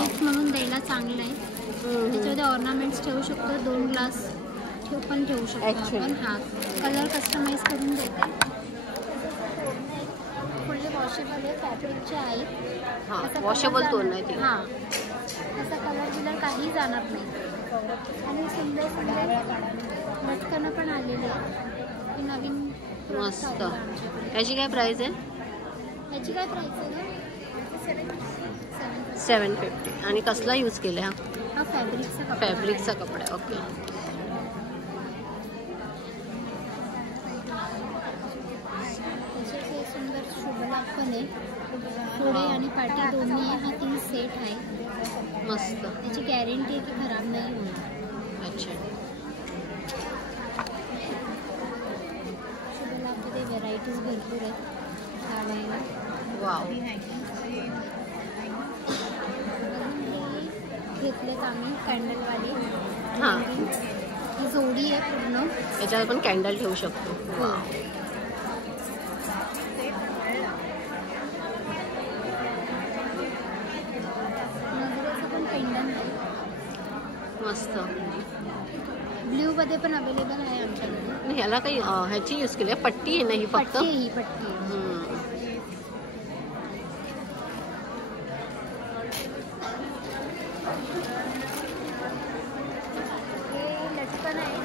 गिफ्ट म्हणून द्यायला चांगलं आहे. त्याच्यामध्ये ऑर्नामेंट्स ठेवू शकतो, 2 ग्लास पण ठेवू शकतो आपण. हा कलर कस्टमाइज करून देते. फुल्ली वॉशेबल आहे, फॅब्रिकचे आहे. वॉशेबल तोरण आहे ते. हां, त्याचा कलर बिलर काही जाणार नाही. आणि सुंदर सुंदर लटकन पण आलेले आहे. ही नवीन मस्त. याची काय प्राइस आहे? याची काय प्राइस आहे? 750. आणि कसला यूज केला हा? हा फॅब्रिकचा फॅब्रिकचा कपडा. ओके. तसेच हे सुंदर शुभलाभ पण आहे. पुढे आणि पाठी दोन्ही आहे. हा 3 सेट आहे. मस्त. त्याची गॅरंटी आहे की खराब नाही होणार. अच्छा. शुभलाभमध्ये व्हेरायटीज भरपूर आहेत लावायला. वाव. घेतलेत आम्ही कॅन्डलवाले. हां, ही जोडी आहे पूर्ण. याच्यावर पण कॅन्डल ठेवू शकतो. नजरेचं पण पेंडंट आहे. मस्त. ब्ल्यूमध्ये पण अवेलेबल आहे आमच्याकडे. ह्याला काही ह्याची यूज केली आहे? पट्टी आहे ना ही फक्त? पट्टी आहे, ही पट्टी आहे. हे लटकन आहे,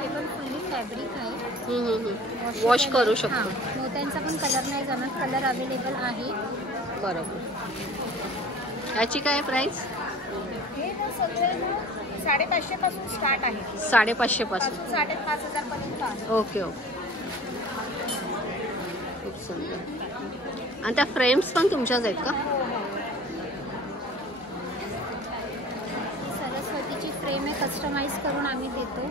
हे पण फुल्ली फॅब्रिक आहे. वॉश करू शकतो. मोत्यांचा पण कलर नाही जाणार, कलर अवेलेबल आहे. बरोबर. याची काय प्राइस? हे ना सगळे 550 पासून स्टार्ट आहे. 550 पासून 5,500 पर्यंत आहे. Okay okay. खूप सुंदर. आणि त्या फ्रेम्स पण तुमच्याच आहेत का? सरस्वतीची फ्रेम आहे, कस्टमाइज करून आम्ही देतो.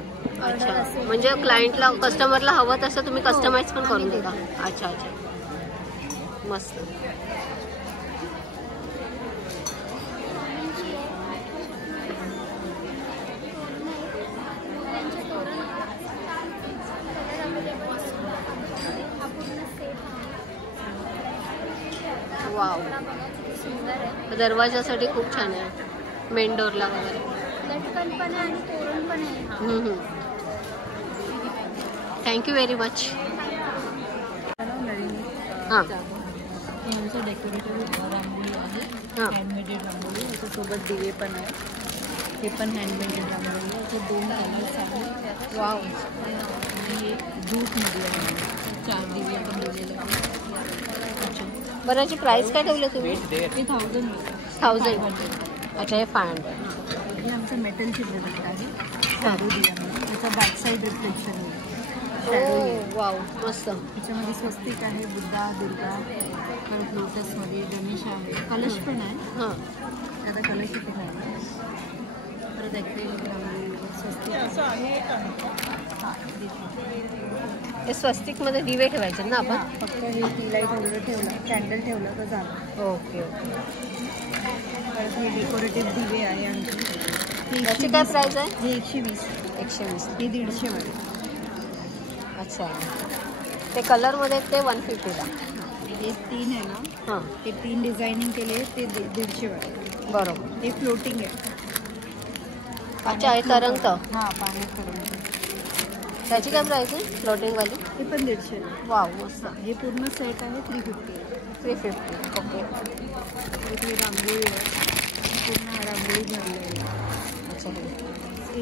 अच्छा, म्हणजे क्लायंटला कस्टमरला हवं तसं तुम्ही कस्टमाइज पण करून देता? अच्छा अच्छा, मस्त. वाव. दरवाजासाठी खूप छान आहे. मेन डोरला वगैरे लटकन पण आहे आणि तोरण पण आहे. Thank you very much. हां, हे आमचं डेकोरेटिव्ह रांगोळी आहे. हँडमेडेड रांगोळी. त्याच्यासोबत दिवे पण आहे. हे पण हँडमेडेड रांगोळी आहे. याचे 2 कलर्स आहेत. वाव. आणि एक जूटमध्ये आहे. 4 दिवे पण दिलेले आहेत. बरं, याची प्राइस काय ठेवली तुम्ही? हे 1000. अच्छा, हे 500. हे आमचं मेटलची प्रोडक्ट आहे. शॅडो दियामध्ये. त्याचा बॅक साईड रिफ्लेक्शन आहे. वाव, मस्त. त्याच्यामध्ये स्वस्तिक आहे, बुद्धा, दुर्गा, परत लोटसमध्ये गणेश आहे, कलश पण आहे. हां, आता कलश पण आहे. परत ॲक्रेलिक रांगोळी, स्वस्तिक आहे. हे स्वस्तिकमध्ये दिवे ठेवायचे ना आपण? फक्त हे टी लाईट वगैरे ठेवला, कॅन्डल ठेवला तर झालं. Okay okay. परत हे डेकोरेटिव्ह दिवे आहे आमची. याची काय प्राइस आहे? हे 120. 120. हे 150 मध्ये. अच्छा, ते कलरमध्ये ते 150ला. हे 3 आहे ना, हां, ते 3 डिझायनिंग केले ते 150 मध्ये. बरोबर. हे फ्लोटिंग आहे. अच्छा, हे तरंगतं. हां, पाण्यात तरंगतं. त्याची काय प्राइस आहे फ्लोटिंगवाली? हे पण 150. वाव, मस्त. हे पूर्ण सेट आहे 350. 350. ओके. इथे रांगोळी आहे. पूर्ण रांगोळी भरलेली आहे. अच्छा,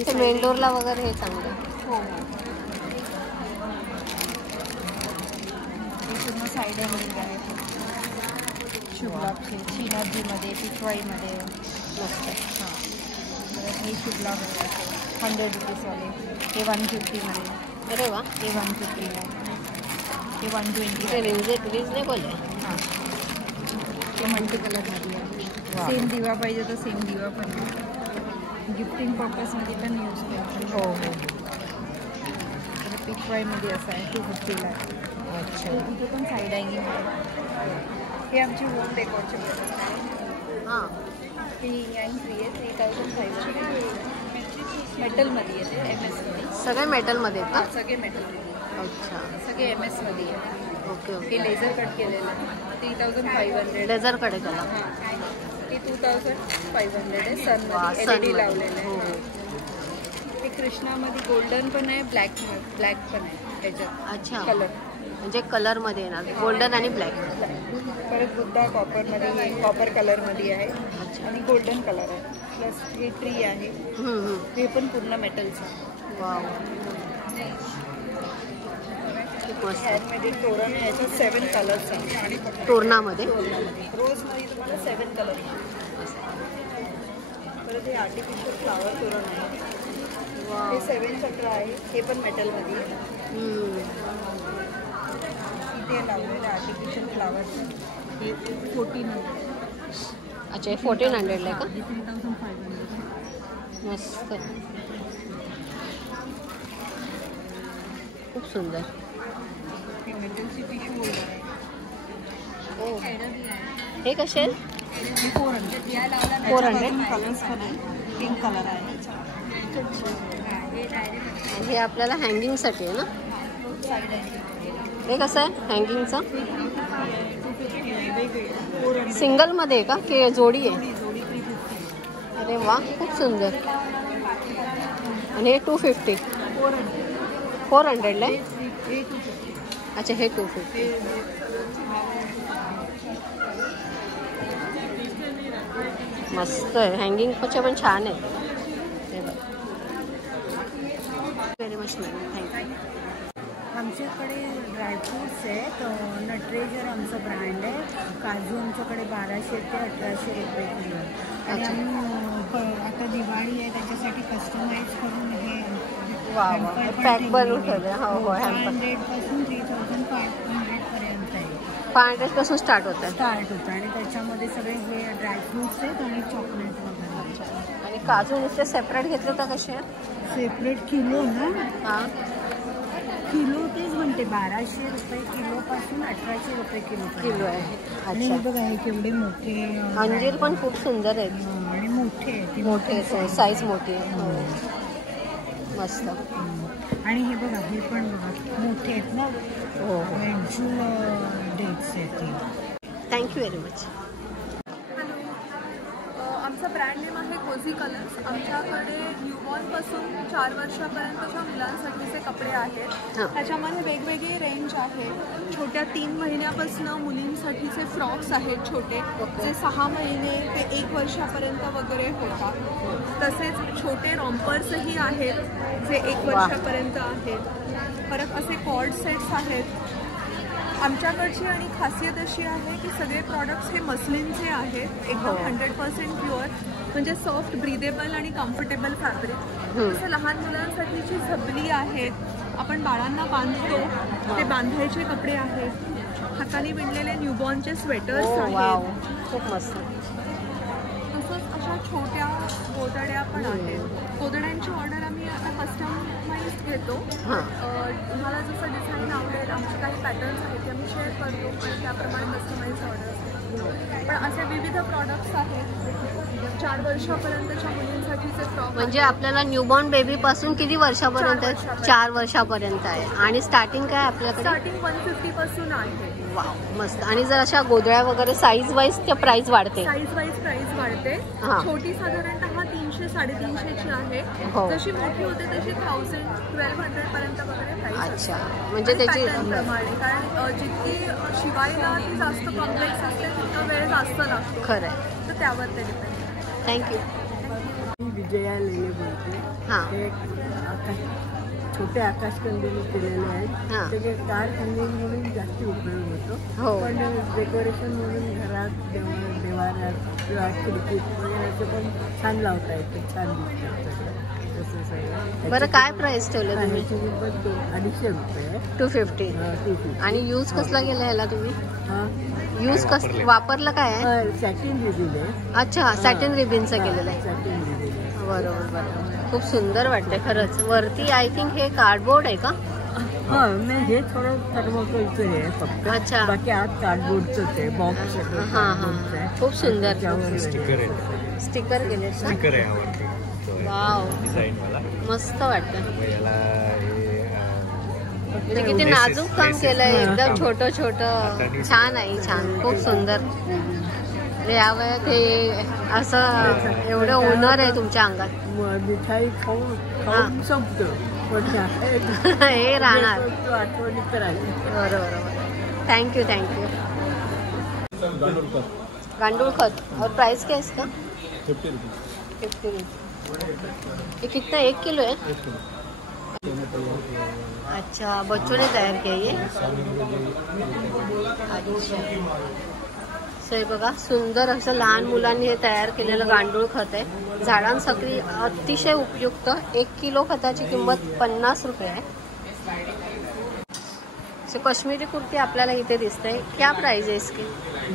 ते मेंडोरला वगैरे हे चांगलं. हो. हे पूर्ण साईड हँगिंग आहे. शुभलाभचे श्रीनाथजीमध्ये, पिठवाईमध्ये. मस्त. हां, परत हे शुभलाभ आहे 100 रुपीजवाले. हे 150मध्ये. अरे वा. हे 150ला. हे 120. ते रिजनेबल आहे. हां, हे मल्टी कलरमध्ये आहे. सेम दिवा पाहिजे तर सेम दिवा पण आहे. गिफ्टिंग पर्पजमध्ये पण यूज करतो. हो हो. पिठवाईमध्ये असं आहे 250ला आहे. अच्छा. इथे पण साईड हँगिंग आहे. हे आमची होम डेकोरचे प्रोडक्ट आहे. हां, ही हँग फ्री आहे. 3005 मेटलमध्ये येते. MS मध्ये सगळे मेटलमध्ये आहेत हां, का? सगळे मेटलमध्ये. अच्छा, सगळे MS मध्ये आहे. ओके हे ओके. लेझर कट केलेलं आहे 3500. लेझर कडे कला. हे 2500 आहे. वा, सनमध्ये sun LED मध्ये. लावलेलं हो. आहे. हे कृष्णामध्ये गोल्डन पण आहे, ब्लॅक पण आहे त्याच्यात अच्छा, कलर. म्हणजे कलर मध्ये येणार गोल्डन आणि ब्लॅक. परत बुद्धा कॉपरमध्ये आहे, कॉपर कलरमध्ये आहे आणि गोल्डन कलर आहे. प्लस हे ट्री आहे, हे पण पूर्ण मेटलचं. वाव, खूप मस्त. ह्यामध्ये तोरण आहे, याच्यात 7 कलर्स आहे. तोरणामध्ये रोजमध्ये तुम्हाला 7 कलर. परत हे आर्टिफिशियल फ्लावर तोरण आहे, हे 7 चक्र आहे, हे पण मेटलमध्ये आहे. इथे लावलेलं आर्टिफिशियल फ्लावर हे 1400. अच्छा, हे 1400 आहे का? 3500. मस्त, खूप सुंदर. हे मेटलची टिश्यू होल्डर आहे. ओ, हे कसे आहेत? 400. 400. कलर्स पण आहे, पिंक कलर आहे. आणि हे आपल्याला हँगिंगसाठी आहे ना? हे कसं आहे हँगिंगचं? सिंगलमध्ये आहे का की जोडी आहे? अरे वा, खूप सुंदर. आणि हे 250. 400 आहे. अच्छा, हे 250. मस्त आहे, हँगिंगचे पण छान आहे. Very much madam, thank you. आमच्याकडे ड्रायफ्रूट्स आहेत. नटरेजर आमचं ब्रँड आहे. काजू आमच्याकडे 1200 ते 1800 रुपये किलो. आणि आम्ही आता दिवाळी आहे त्याच्यासाठी कस्टमाइज करून हे पॅक बनवून ठेवले. हो हो, 500 पासून 3500 पर्यंत आहे. 500 पासून स्टार्ट होतं. होतं आणि त्याच्यामध्ये सगळे हे ड्रायफ्रूट्स आहेत आणि चॉकलेट वगैरे. आणि काजू नुसते सेपरेट घेतले तर कसे? सेपरेट किलो ना? हां, किलो तेच म्हणते 1200 रुपये किलोपासून 1800 रुपये किलो आहे. आणि अच्छा, हे बघा हे केवढे मोठे अंजीर पण खूप सुंदर आहेत. आणि मोठे आहेत. मोठे साईज मोठी आहे. हो, मस्त. आणि हे बघा हे पण बघा मोठे आहेत ना. हो हो, वेंचूल डेट्स आहेत ते. Thank you very much. हॅलो, आमचा ब्रँड नेम आहे कोझी कलर्स. आमच्याकडे न्यूबॉर्नपासून 4 वर्षापर्यंतच्या मुलांसाठीचे कपडे आहेत. त्याच्यामध्ये वेगवेगळे रेंज आहे. छोट्या 3 महिन्यापासून मुलींसाठीचे फ्रॉक्स आहेत छोटे, जे 6 महिने ते 1 वर्षापर्यंत वगैरे होतात. तसेच छोटे रॉम्पर्सही आहेत जे 1 वर्षापर्यंत आहेत. परत असे कॉर्ड सेट्स आहेत. आमच्याकडची आणि खासियत अशी आहे की सगळे प्रॉडक्ट्स हे मस्लिनचे आहेत, एकदम 100% प्युअर, म्हणजे सॉफ्ट, ब्रीदेबल आणि कम्फर्टेबल फॅब्रिक. जसं लहान मुलांसाठीची झबली आहेत, आपण बाळांना बांधतो ते बांधायचे कपडे आहेत. हाताने विणलेले न्यूबॉर्नचे स्वेटर्स आहेत. खूप मस्त. तसंच अशा छोट्या गोदड्या पण आहेत. गोदड्यांची ऑर्डर आम्ही आता कस्टमाइज घेतो. तुम्हाला जसं डिझाईन आवडेल, आमचे काही पॅटर्न्स आहेत ते आम्ही शेअर करतो आणि त्याप्रमाणे कस्टमाइज ऑर्डर्स. पण असे विविध प्रॉडक्ट्स आहेत. 4 वर्षापर्यंतच्या मुलींसाठीचे फ्रॉक. म्हणजे आपल्याला न्यूबॉर्न बेबी पासून किती वर्षापर्यंत? 4 वर्षापर्यंत आहे. आणि स्टार्टिंग काय आपल्याकडे? स्टार्टिंग 150 पासून आहे. वाव, मस्त. आणि जर अशा गोधळ्या वगैरे साईज वाईज त्या प्राइस वाढते? साईज वाईज प्राइस वाढते. छोटी साधारणतः 300-350ची आहे. जशी मोठी होते तशी 1000-1200 पर्यंत वगैरे प्राइस. अच्छा, म्हणजे त्याची प्रमाणे, कारण जितकी शिवायला ती जास्त कॉम्प्लेक्स असते तितका वेळ जास्त लागतो. खरं आहे, तर त्यावर ते डिपेंड. थँक्यू. विजया लेले बोलते. हां, छोटे आकाश कंदील केलेले आहेत. त्याचे कार कंदील म्हणून जास्त उपयोग होतो. पण डेकोरेशन म्हणून घरात, देवाऱ्यात किंवा खिडकीत वगैरे असं पण छान लावता येतं, छान दिसतं. तसं सगळं. बरं, काय प्राइस ठेवलं तुम्ही? 250 रुपये. 250. आणि यूज कसला केला ह्याला तुम्ही? यूज वापरलं काय आहे? सॅटिन रिबिन आहे. अच्छा, सॅटिन रिबिनचं केलेलं आहे. Satin ribbon. बरोबर बरोबर. खूप सुंदर वाटतंय खरंच. वरती आय थिंक हे कार्डबोर्ड आहे का? नाही, हे थोडं थर्मोकोलचं आहे फक्त. अच्छा, बाकी आत कार्डबोर्डचं आहे, बॉक्स. खूप सुंदर. स्टिकर केले. स्टिकर आहे आवडते. वाव, डिझाईन मला मस्त वाटतं. याला हे म्हणजे किती नाजूक काम केलंय, एकदम छोटं छोटं. छान आहे, छान, खूप सुंदर. या वयात हे असं एवढं हुनर आहे तुमच्या अंगात. मिठाई खाऊन संपतं पण हे राहणार. आठवणीत राहील. बरोबर. थँक्यू. गांडूळ खत और प्राइस क्या है इसका? 50 रुपीज़. 50 रुपीज़. ये कितना, 1 किलो है? अच्छा, बच्चों ने तयार किया ये. अच्छा. सो हे बघा, सुंदर असं लहान मुलांनी हे तयार केलेलं गांडूळ खत आहे. झाडांसाठी अतिशय उपयुक्त. 1 किलो खताची किंमत 50 रुपये आहे. सो कश्मीरी कुर्ती आपल्याला इथे दिसते. क्या प्राइस है इसकी?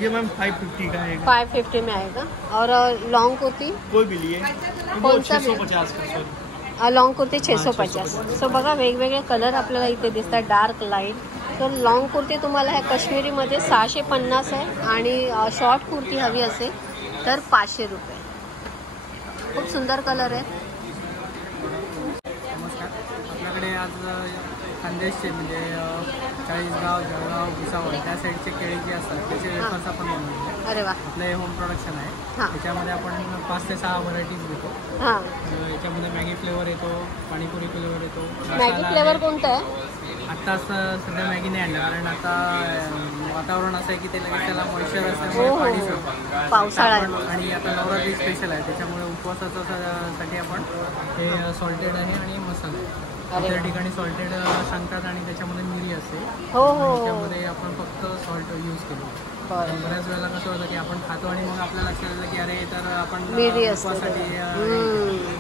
ये मैम 550 का है. 550 में आएगा. और लॉन्ग कुर्ती कोई भी लिए. कौन सा? 650 का. Sorry, long kurti 650. सो बघा, वेगवेगळे कलर आपल्याला इथे दिसतात, डार्क, लाईट. तर लॉन्ग कुर्ती तुम्हाला ह्या काश्मीरीमध्ये 650 आहे आणि शॉर्ट कुर्ती हवी असेल तर 500 रुपये. खूप सुंदर कलर आहे. नमस्कार. आपल्याकडे आज खानदेशचे म्हणजे चाळीसगाव, जळगाव, भुसावळ त्या साईडचे केळी जे असतात त्याचे वेफर्स आपण बनवले. अरे वा. आपलं हे होम प्रोडक्शन आहे. त्याच्यामध्ये आपण 5 ते 6 व्हरायटीज घेतो. याच्यामध्ये मॅगी फ्लेवर येतो, पाणीपुरी फ्लेवर येतो. मॅगी फ्लेवर कोणता आहे? आत्ता सध्या मॅगी नाही आणलं कारण आता वातावरण असं आहे की ते लगेच त्याला मॉइश्चर असल्यामुळे पाणी सुटतं. पावसाळा आणि आता नवरात्री स्पेशल आहे त्याच्यामुळे उपवासासाठी आपण हे सॉल्टेड आहे आणि मसाला आहे. त्या ठिकाणी सॉल्टेड सांगतात आणि त्याच्यामध्ये मिरी असते. त्याच्यामध्ये आपण फक्त सॉल्ट यूज केलो. बऱ्याच वेळेला कसं होतं की आपण खातो आणि मग आपल्याला लक्षात येतं की अरे तर आपण उपवासासाठी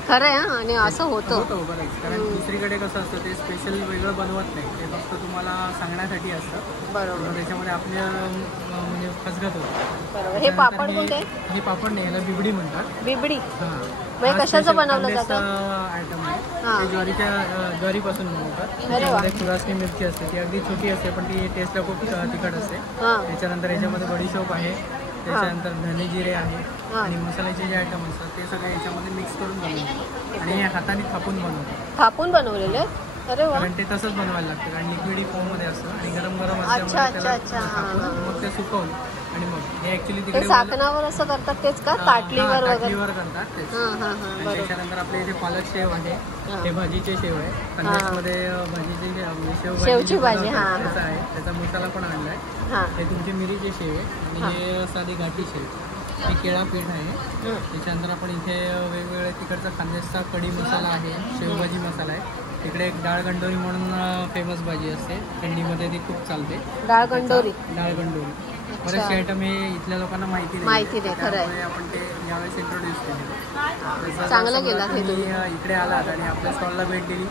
खरं आहे. आणि असं होतं बरंच. कारण दुसरीकडे कसं असतं ते स्पेशल वेगळं बनवत नाही, ते फक्त तुम्हाला सांगण्यासाठी असतं. बरोबर. त्याच्यामध्ये आपल्या म्हणजे फसगत होतं. हे पापड कोणते? हे पापड नाही, याला बिबडी म्हणतात. बिबडी? हां. म्हणजे कशाचं बनवलं जातं? आयटम आहे. ते ज्वारीपासून बनवतात. त्याच्यामध्ये खुरासणी मिरची असते, ती अगदी छोटी असते पण ती टेस्टला खूप तिखट असते. त्याच्यानंतर याच्यामध्ये बडीशोप आहे, त्याच्यानंतर धने जिरे आहे आणि मसाल्याचे जे आयटम असतात ते सगळे याच्यामध्ये मिक्स करून बनवतात आणि हे हाताने थापून बनवतात. थापून बनवलेले? अरे वा. कारण ते तसंच बनवायला लागतं कारण लिक्विडी फॉर्ममध्ये असतं आणि गरम गरम मग ते सुकवून आणि मग हे ऍक्च्युली तिकडे झाकणावर असं करतात तेच का? ताटलीवर वगैरे करतात. त्याच्यानंतर आपल्या इथे पालक शेव आहे, हे भाजीचे शेव आहे. खानदेशमध्ये भाजीचे शेवची भाजी आहे. त्याचा मसाला पण आणलाय. हे तुमची मिरीचे शेव आहे आणि हे साधी घाटी शेव. हे केळा पीठ आहे. त्याच्यानंतर आपण इथे वेगवेगळे तिकडचा खानदेशचा कढी मसाला आहे, शेवभाजी मसाला आहे. तिकडे एक डाळ गंडोरी म्हणून फेमस भाजी असते, थंडीमध्ये ती खूप चालते. डाळ गंडोरी. बरेचसे आयटम हे इथल्या लोकांना माहिती नाही. खरं आहे. आपण ते यावेळेस इंट्रोड्यूस केले. चांगलं केलं. तुम्ही इकडे आलात आणि आपल्या स्टॉलला भेट दिली,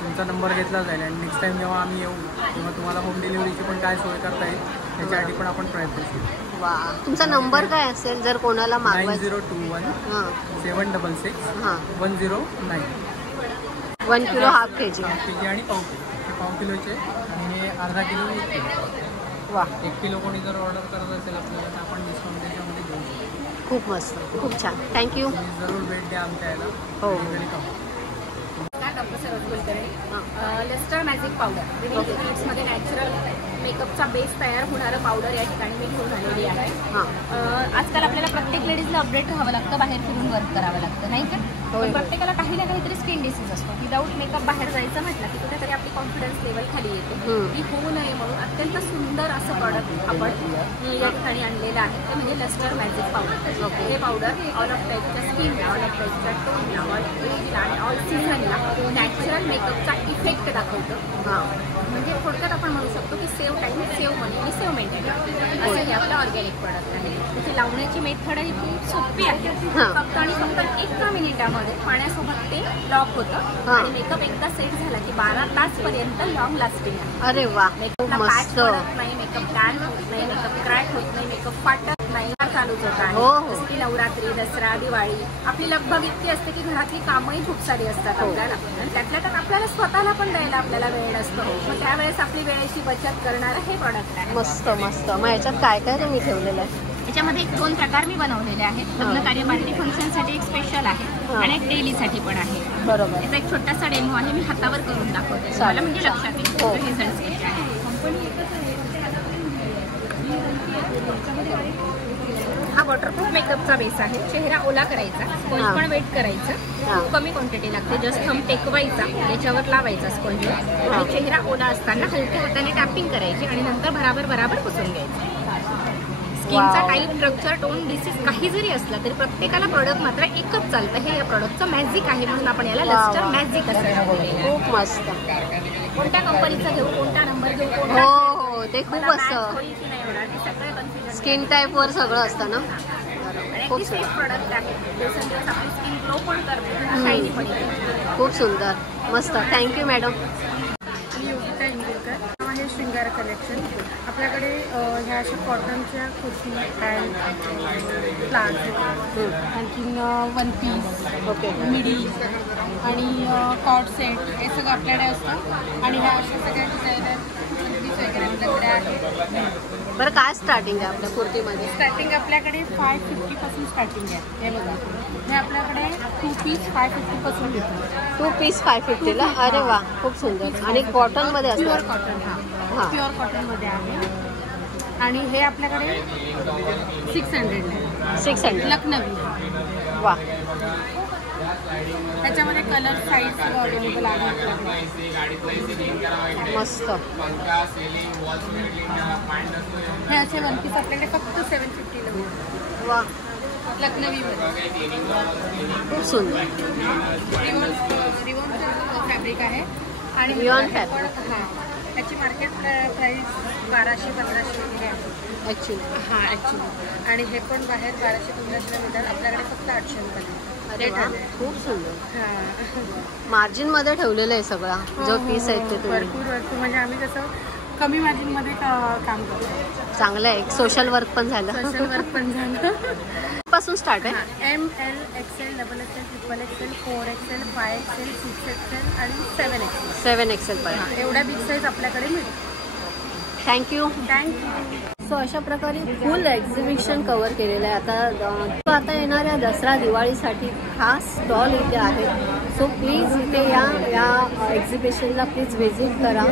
तुमचा नंबर घेतला जाईल आणि नेक्स्ट टाइम जेव्हा आम्ही येऊ तेव्हा तुम्हाला होम डिलिव्हरीची पण काय सोय करता येईल त्याच्यासाठी पण आपण प्रयत्न करू. वा. तुमचा नंबर काय असेल जर कोणाला मागवायचं? 9021 766 109. 1 किलो हाफ केजी आणि पाव किलोचे आणि हे अर्धा किलो 1 किलो. वा. 1 किलो कोणी जर ऑर्डर करत असेल आपल्याला तर आपण डिस्काउंट त्याच्यामध्ये घेऊ शकतो. खूप मस्त, खूप छान. थँक्यू. जरूर भेट द्या आमच्या याला. हो. Doctor Saroj Kulkarni. Luster magic powder मध्ये नॅचरल मेकअपचा बेस तयार होणारं पावडर या ठिकाणी मी घेऊन आलेली आहे. आजकाल आपल्याला प्रत्येक लेडीजला अपडेट राहावं लागतं, बाहेर फिरून वर्क करावं लागतं नाही का? पण प्रत्येकाला काही ना काहीतरी स्किन डिसीज असतो. विदाऊट मेकअप बाहेर जायचं म्हटलं की कुठेतरी आपली कॉन्फिडन्स लेवल खाली येते. ती होऊ नये म्हणून अत्यंत सुंदर असं प्रॉडक्ट आपण या ठिकाणी आणलेलं आहे, ते म्हणजे लस्टर मॅजिक पावडर. हे पावडर ऑल ऑफ टाईपच्या स्किनला, ऑल ऑफ टाईपच्या टोनला, ऑल एजला आणि ऑल सीझनला नॅचरल मेकअपचा इफेक्ट दाखवतं. म्हणजे थोडक्यात आपण म्हणू शकतो की सेव्ह टाईम, सेव्ह मनी आणि सेव्ह मेंटेन असं हे आपलं ऑर्गॅनिक प्रोडक्ट आहे. त्याची लावण्याची मेथड ही खूप सोपी आहे. फक्त आणि फक्त 1 मिनिटामध्ये पाण्यासोबत ते लॉक होतं आणि मेकअप एकदा सेट झाला की 12 तासपर्यंत लॉंग लास्टिंग आहे. अरे वा. मेकअपला पॅच पडत नाही, मेकअप टॅन होत नाही, मेकअप क्रॅक होत नाही, मेकअप फाटत नाही. चालूच होत आहे. जसं की नवरात्री, दसरा, दिवाळी आपली लगभग इतकी असते की घरातली कामही खूप सारी असतात आपल्याला आणि त्यातल्या त्यात आपल्याला स्वतःला पण द्यायला आपल्याला वेळ नसतो. मग त्यावेळेस आपली वेळेची बचत करणारं हे प्रॉडक्ट आहे. मस्त मस्त. मग याच्यात काय काय तुम्ही ठेवलेलं आहे? याच्यामध्ये 2 प्रकार मी बनवलेले आहेत. लग्न कार्य पार्टी फंक्शनसाठी एक स्पेशल आहे आणि एक डेलीसाठी पण आहे. बरोबर. याचा एक छोटासा डेमो आहे, मी हातावर करून दाखवते तुम्हाला, म्हणजे लक्षात येईल हो. रिझल्ट कसे आहे. हा वॉटरप्रूफ मेकअपचा बेस आहे. चेहरा ओला करायचा, स्पंज पण वेट करायचं, खूप कमी क्वांटिटी लागते. जस्ट थंब टेकवायचा, याच्यावर लावायचा स्पंज आणि चेहरा ओला असताना हलक्या हाताने टॅपिंग करायची आणि नंतर बराबर पुसून घ्यायचं. स्किनचा टाईप, स्ट्रक्चर, टोन, डिसीज काही जरी असला तरी प्रत्येकाला प्रोडक्ट मात्र एकच चालतं. हे या प्रोडक्टचं मॅजिक आहे, म्हणून आपण याला लस्टर मॅजिक असं नाव दिलेलं आहे. खूप मस्त. कोणत्या कंपनीचा घेऊ, कोणता नंबर घेऊ, हो ते खूप असतं. स्किन टाईप वर सगळं असतं ना. खूप सुंदर प्रोडक्ट आहे. दिवसेंदिवस आपली स्किन ग्लो पण करते, शायनी पण येते. खूप सुंदर, मस्त. Thank you madam. योगिता इंदुरकर. आहे शृंगार कलेक्शन. आपल्याकडे ह्या अशा कॉटनच्या कुर्ती अँड प्लाझो, आणखीन वन पीस, ओके, मिडी आणि कॉट सेट हे सगळं आपल्याकडे असतं. आणि ह्या अशा सगळ्या डिझायनर कुर्तीज वगैरे आपल्याकडे आहे. बरं, काय स्टार्टिंग आहे आपल्या कुर्तीमध्ये? स्टार्टिंग आपल्याकडे 550 पासून स्टार्टिंग आहे. हे बघा, हे आपल्याकडे 2 पीस 550 पासून भेटतात. 2 पीस 550 ला. अरे वा, खूप सुंदर. आणि कॉटन मध्ये प्युअर असतं. कॉटन. हा, प्युअर कॉटन मध्ये आहे. आणि हे आपल्याकडे 600 आहे. 600 लखनवी. वा, त्याच्यामध्ये कलर साईज अवेलेबल आहे आपल्याकडे. मस्त. हे असे वन पीस आपल्याकडे फक्त 750 ला मिळतात. वा, लखनवीमध्ये खूप सुंदर. रिवॉन फॅब्रिक आहे. आणि रिवॉन फॅब्रिक. हां, त्याची मार्केट प्राईस 1200-1500 वगैरे आहे ॲक्च्युली. हां, ॲक्च्युली. आणि हे पण बाहेर 1200-1500 ला मिळतात. आपल्याकडे फक्त 800 रुपये. अरे वा, खूप सुंदर. हां, मार्जिन मध्ये ठेवलेलं आहे सगळा जो पीस आहे ते तुम्ही. भरपूर म्हणजे आम्ही कसं कमी मार्जिनमध्ये काम करतो. चांगलं आहे. सोशल वर्क पण झालं. सोशल वर्क पण झालं. पासून स्टार्ट आहे. ML, XL, XXL, XXL, 4XL, 5XL, 6XL आणि 7XL. 7XL पर्यंत. एवढ्या बिग साईज आपल्याकडे मिळते. थँक्यू. थँक्यू. सो अशा प्रकारे फुल एक्झिबिशन कव्हर केलेलं आहे. आता येणाऱ्या दसरा दिवाळीसाठी खास स्टॉल इथे आहेत. सो प्लीज इथे या एक्झिबिशनला प्लीज व्हिजिट करा.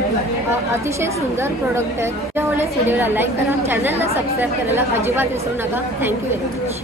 अतिशय सुंदर प्रोडक्ट आहेत. त्यामुळे व्हिडिओला लाईक करा, चॅनलला सबस्क्राईब करायला अजिबात विसरू नका. Thank you very much.